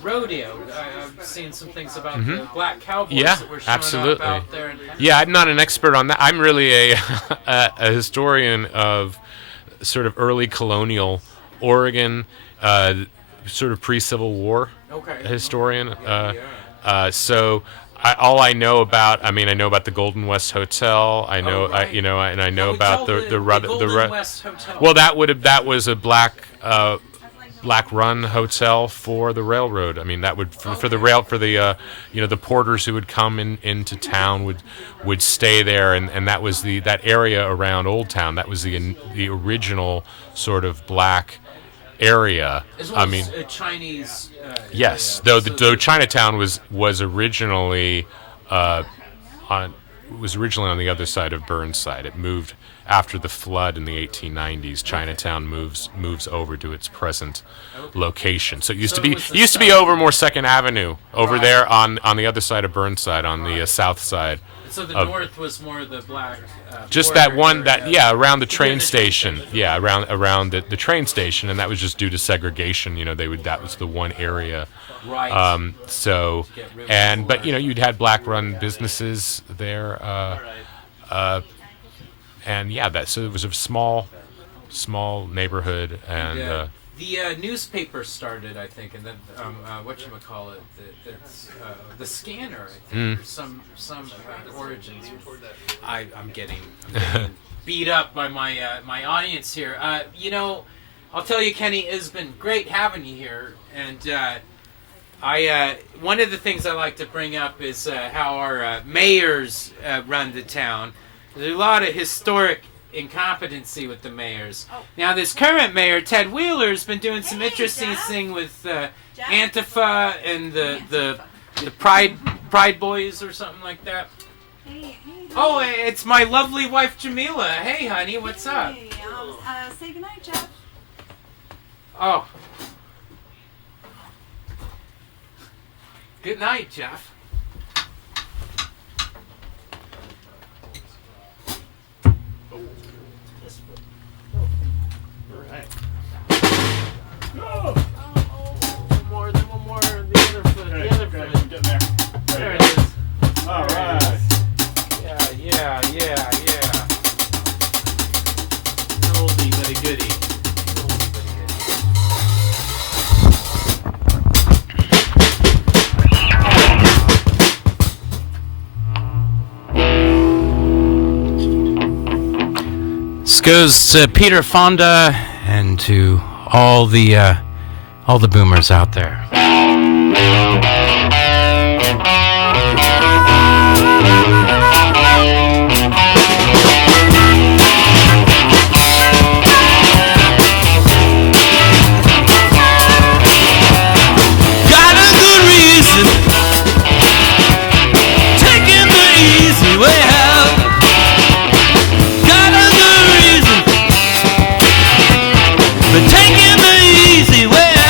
rodeo? I've seen some things about the black cowboys that were showing up out there. Yeah, I'm not an expert on that. I'm really a historian of sort of early colonial Oregon, sort of pre-Civil War historian. So all I know about, I know about the Golden West Hotel. I know, and I know about the Golden West Hotel. Well, that was a black run hotel for the railroad. I mean, that would for the porters who would come into town would stay there, and that was that area around Old Town. That was the original sort of black area. As well as Chinese. Yes, though Chinatown was originally on the other side of Burnside. It moved after the flood in the 1890s. Chinatown moves over to its present location. So it used to be over more 2nd Avenue over there on the other side of Burnside, on the south side. So the north was more the black. Just that one, around the train station. Yeah, around the train station, and that was just due to segregation. That was the one area. Right. But you'd had black-run businesses there, so it was a small neighborhood, and the newspaper started, I think, and then whatchamacallit, the scanner, I think, or some origins. I'm getting beat up by my audience here. I'll tell you, Kenny, it's been great having you here, and one of the things I like to bring up is how our mayors run the town. There's a lot of historic incompetency with the mayors. Now, this current mayor, Ted Wheeler, has been doing some interesting thing with Antifa and the Pride Boys or something like that. Hey. Oh, it's my lovely wife, Jamila. Hey, honey, what's up? Hey, say goodnight, Jeff. Oh. Good night, Jeff. One more, the other foot. There it is. All right. Yeah. Oldie but a goodie. This goes to Peter Fonda and to all the boomers out there. Got a good reason, taking the easy way out. Got a good reason, but taking the easy way out.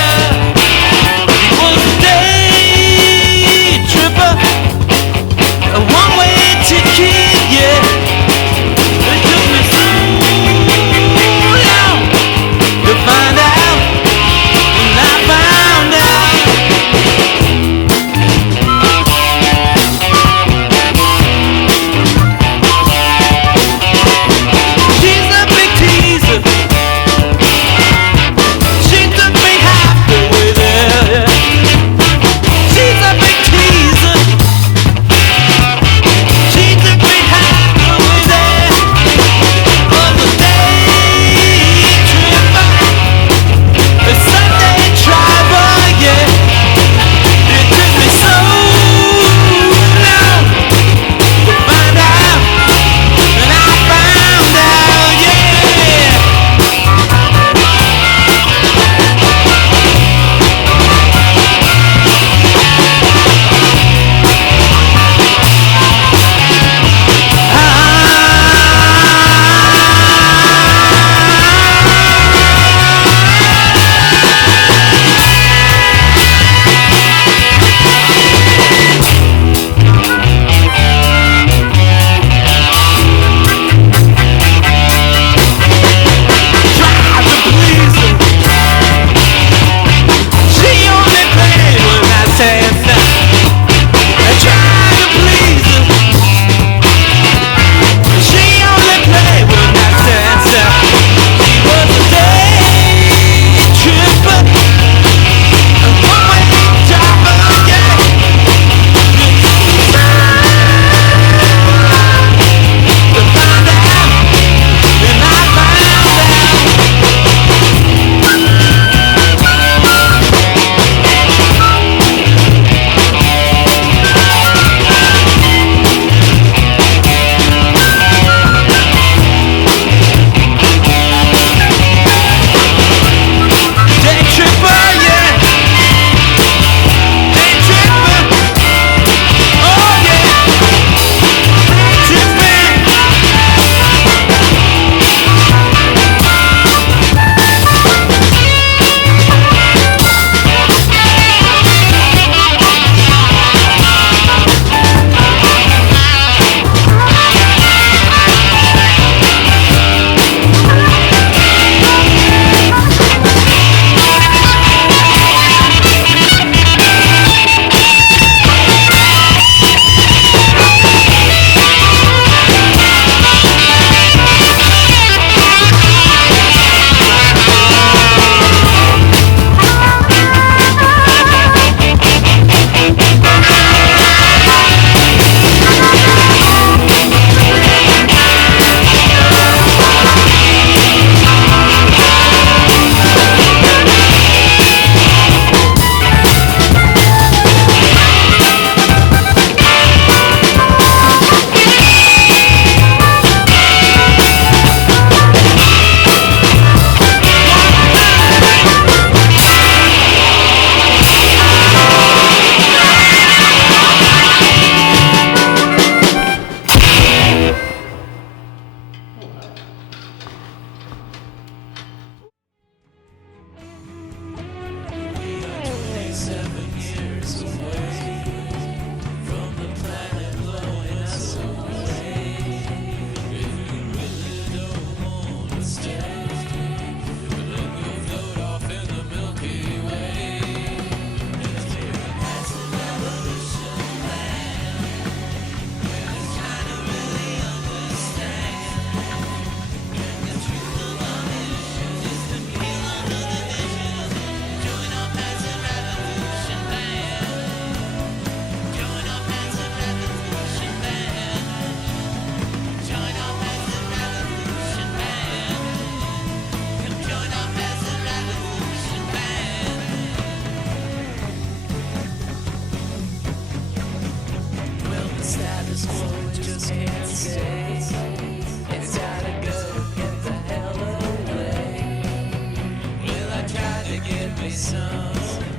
some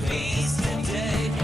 peace today.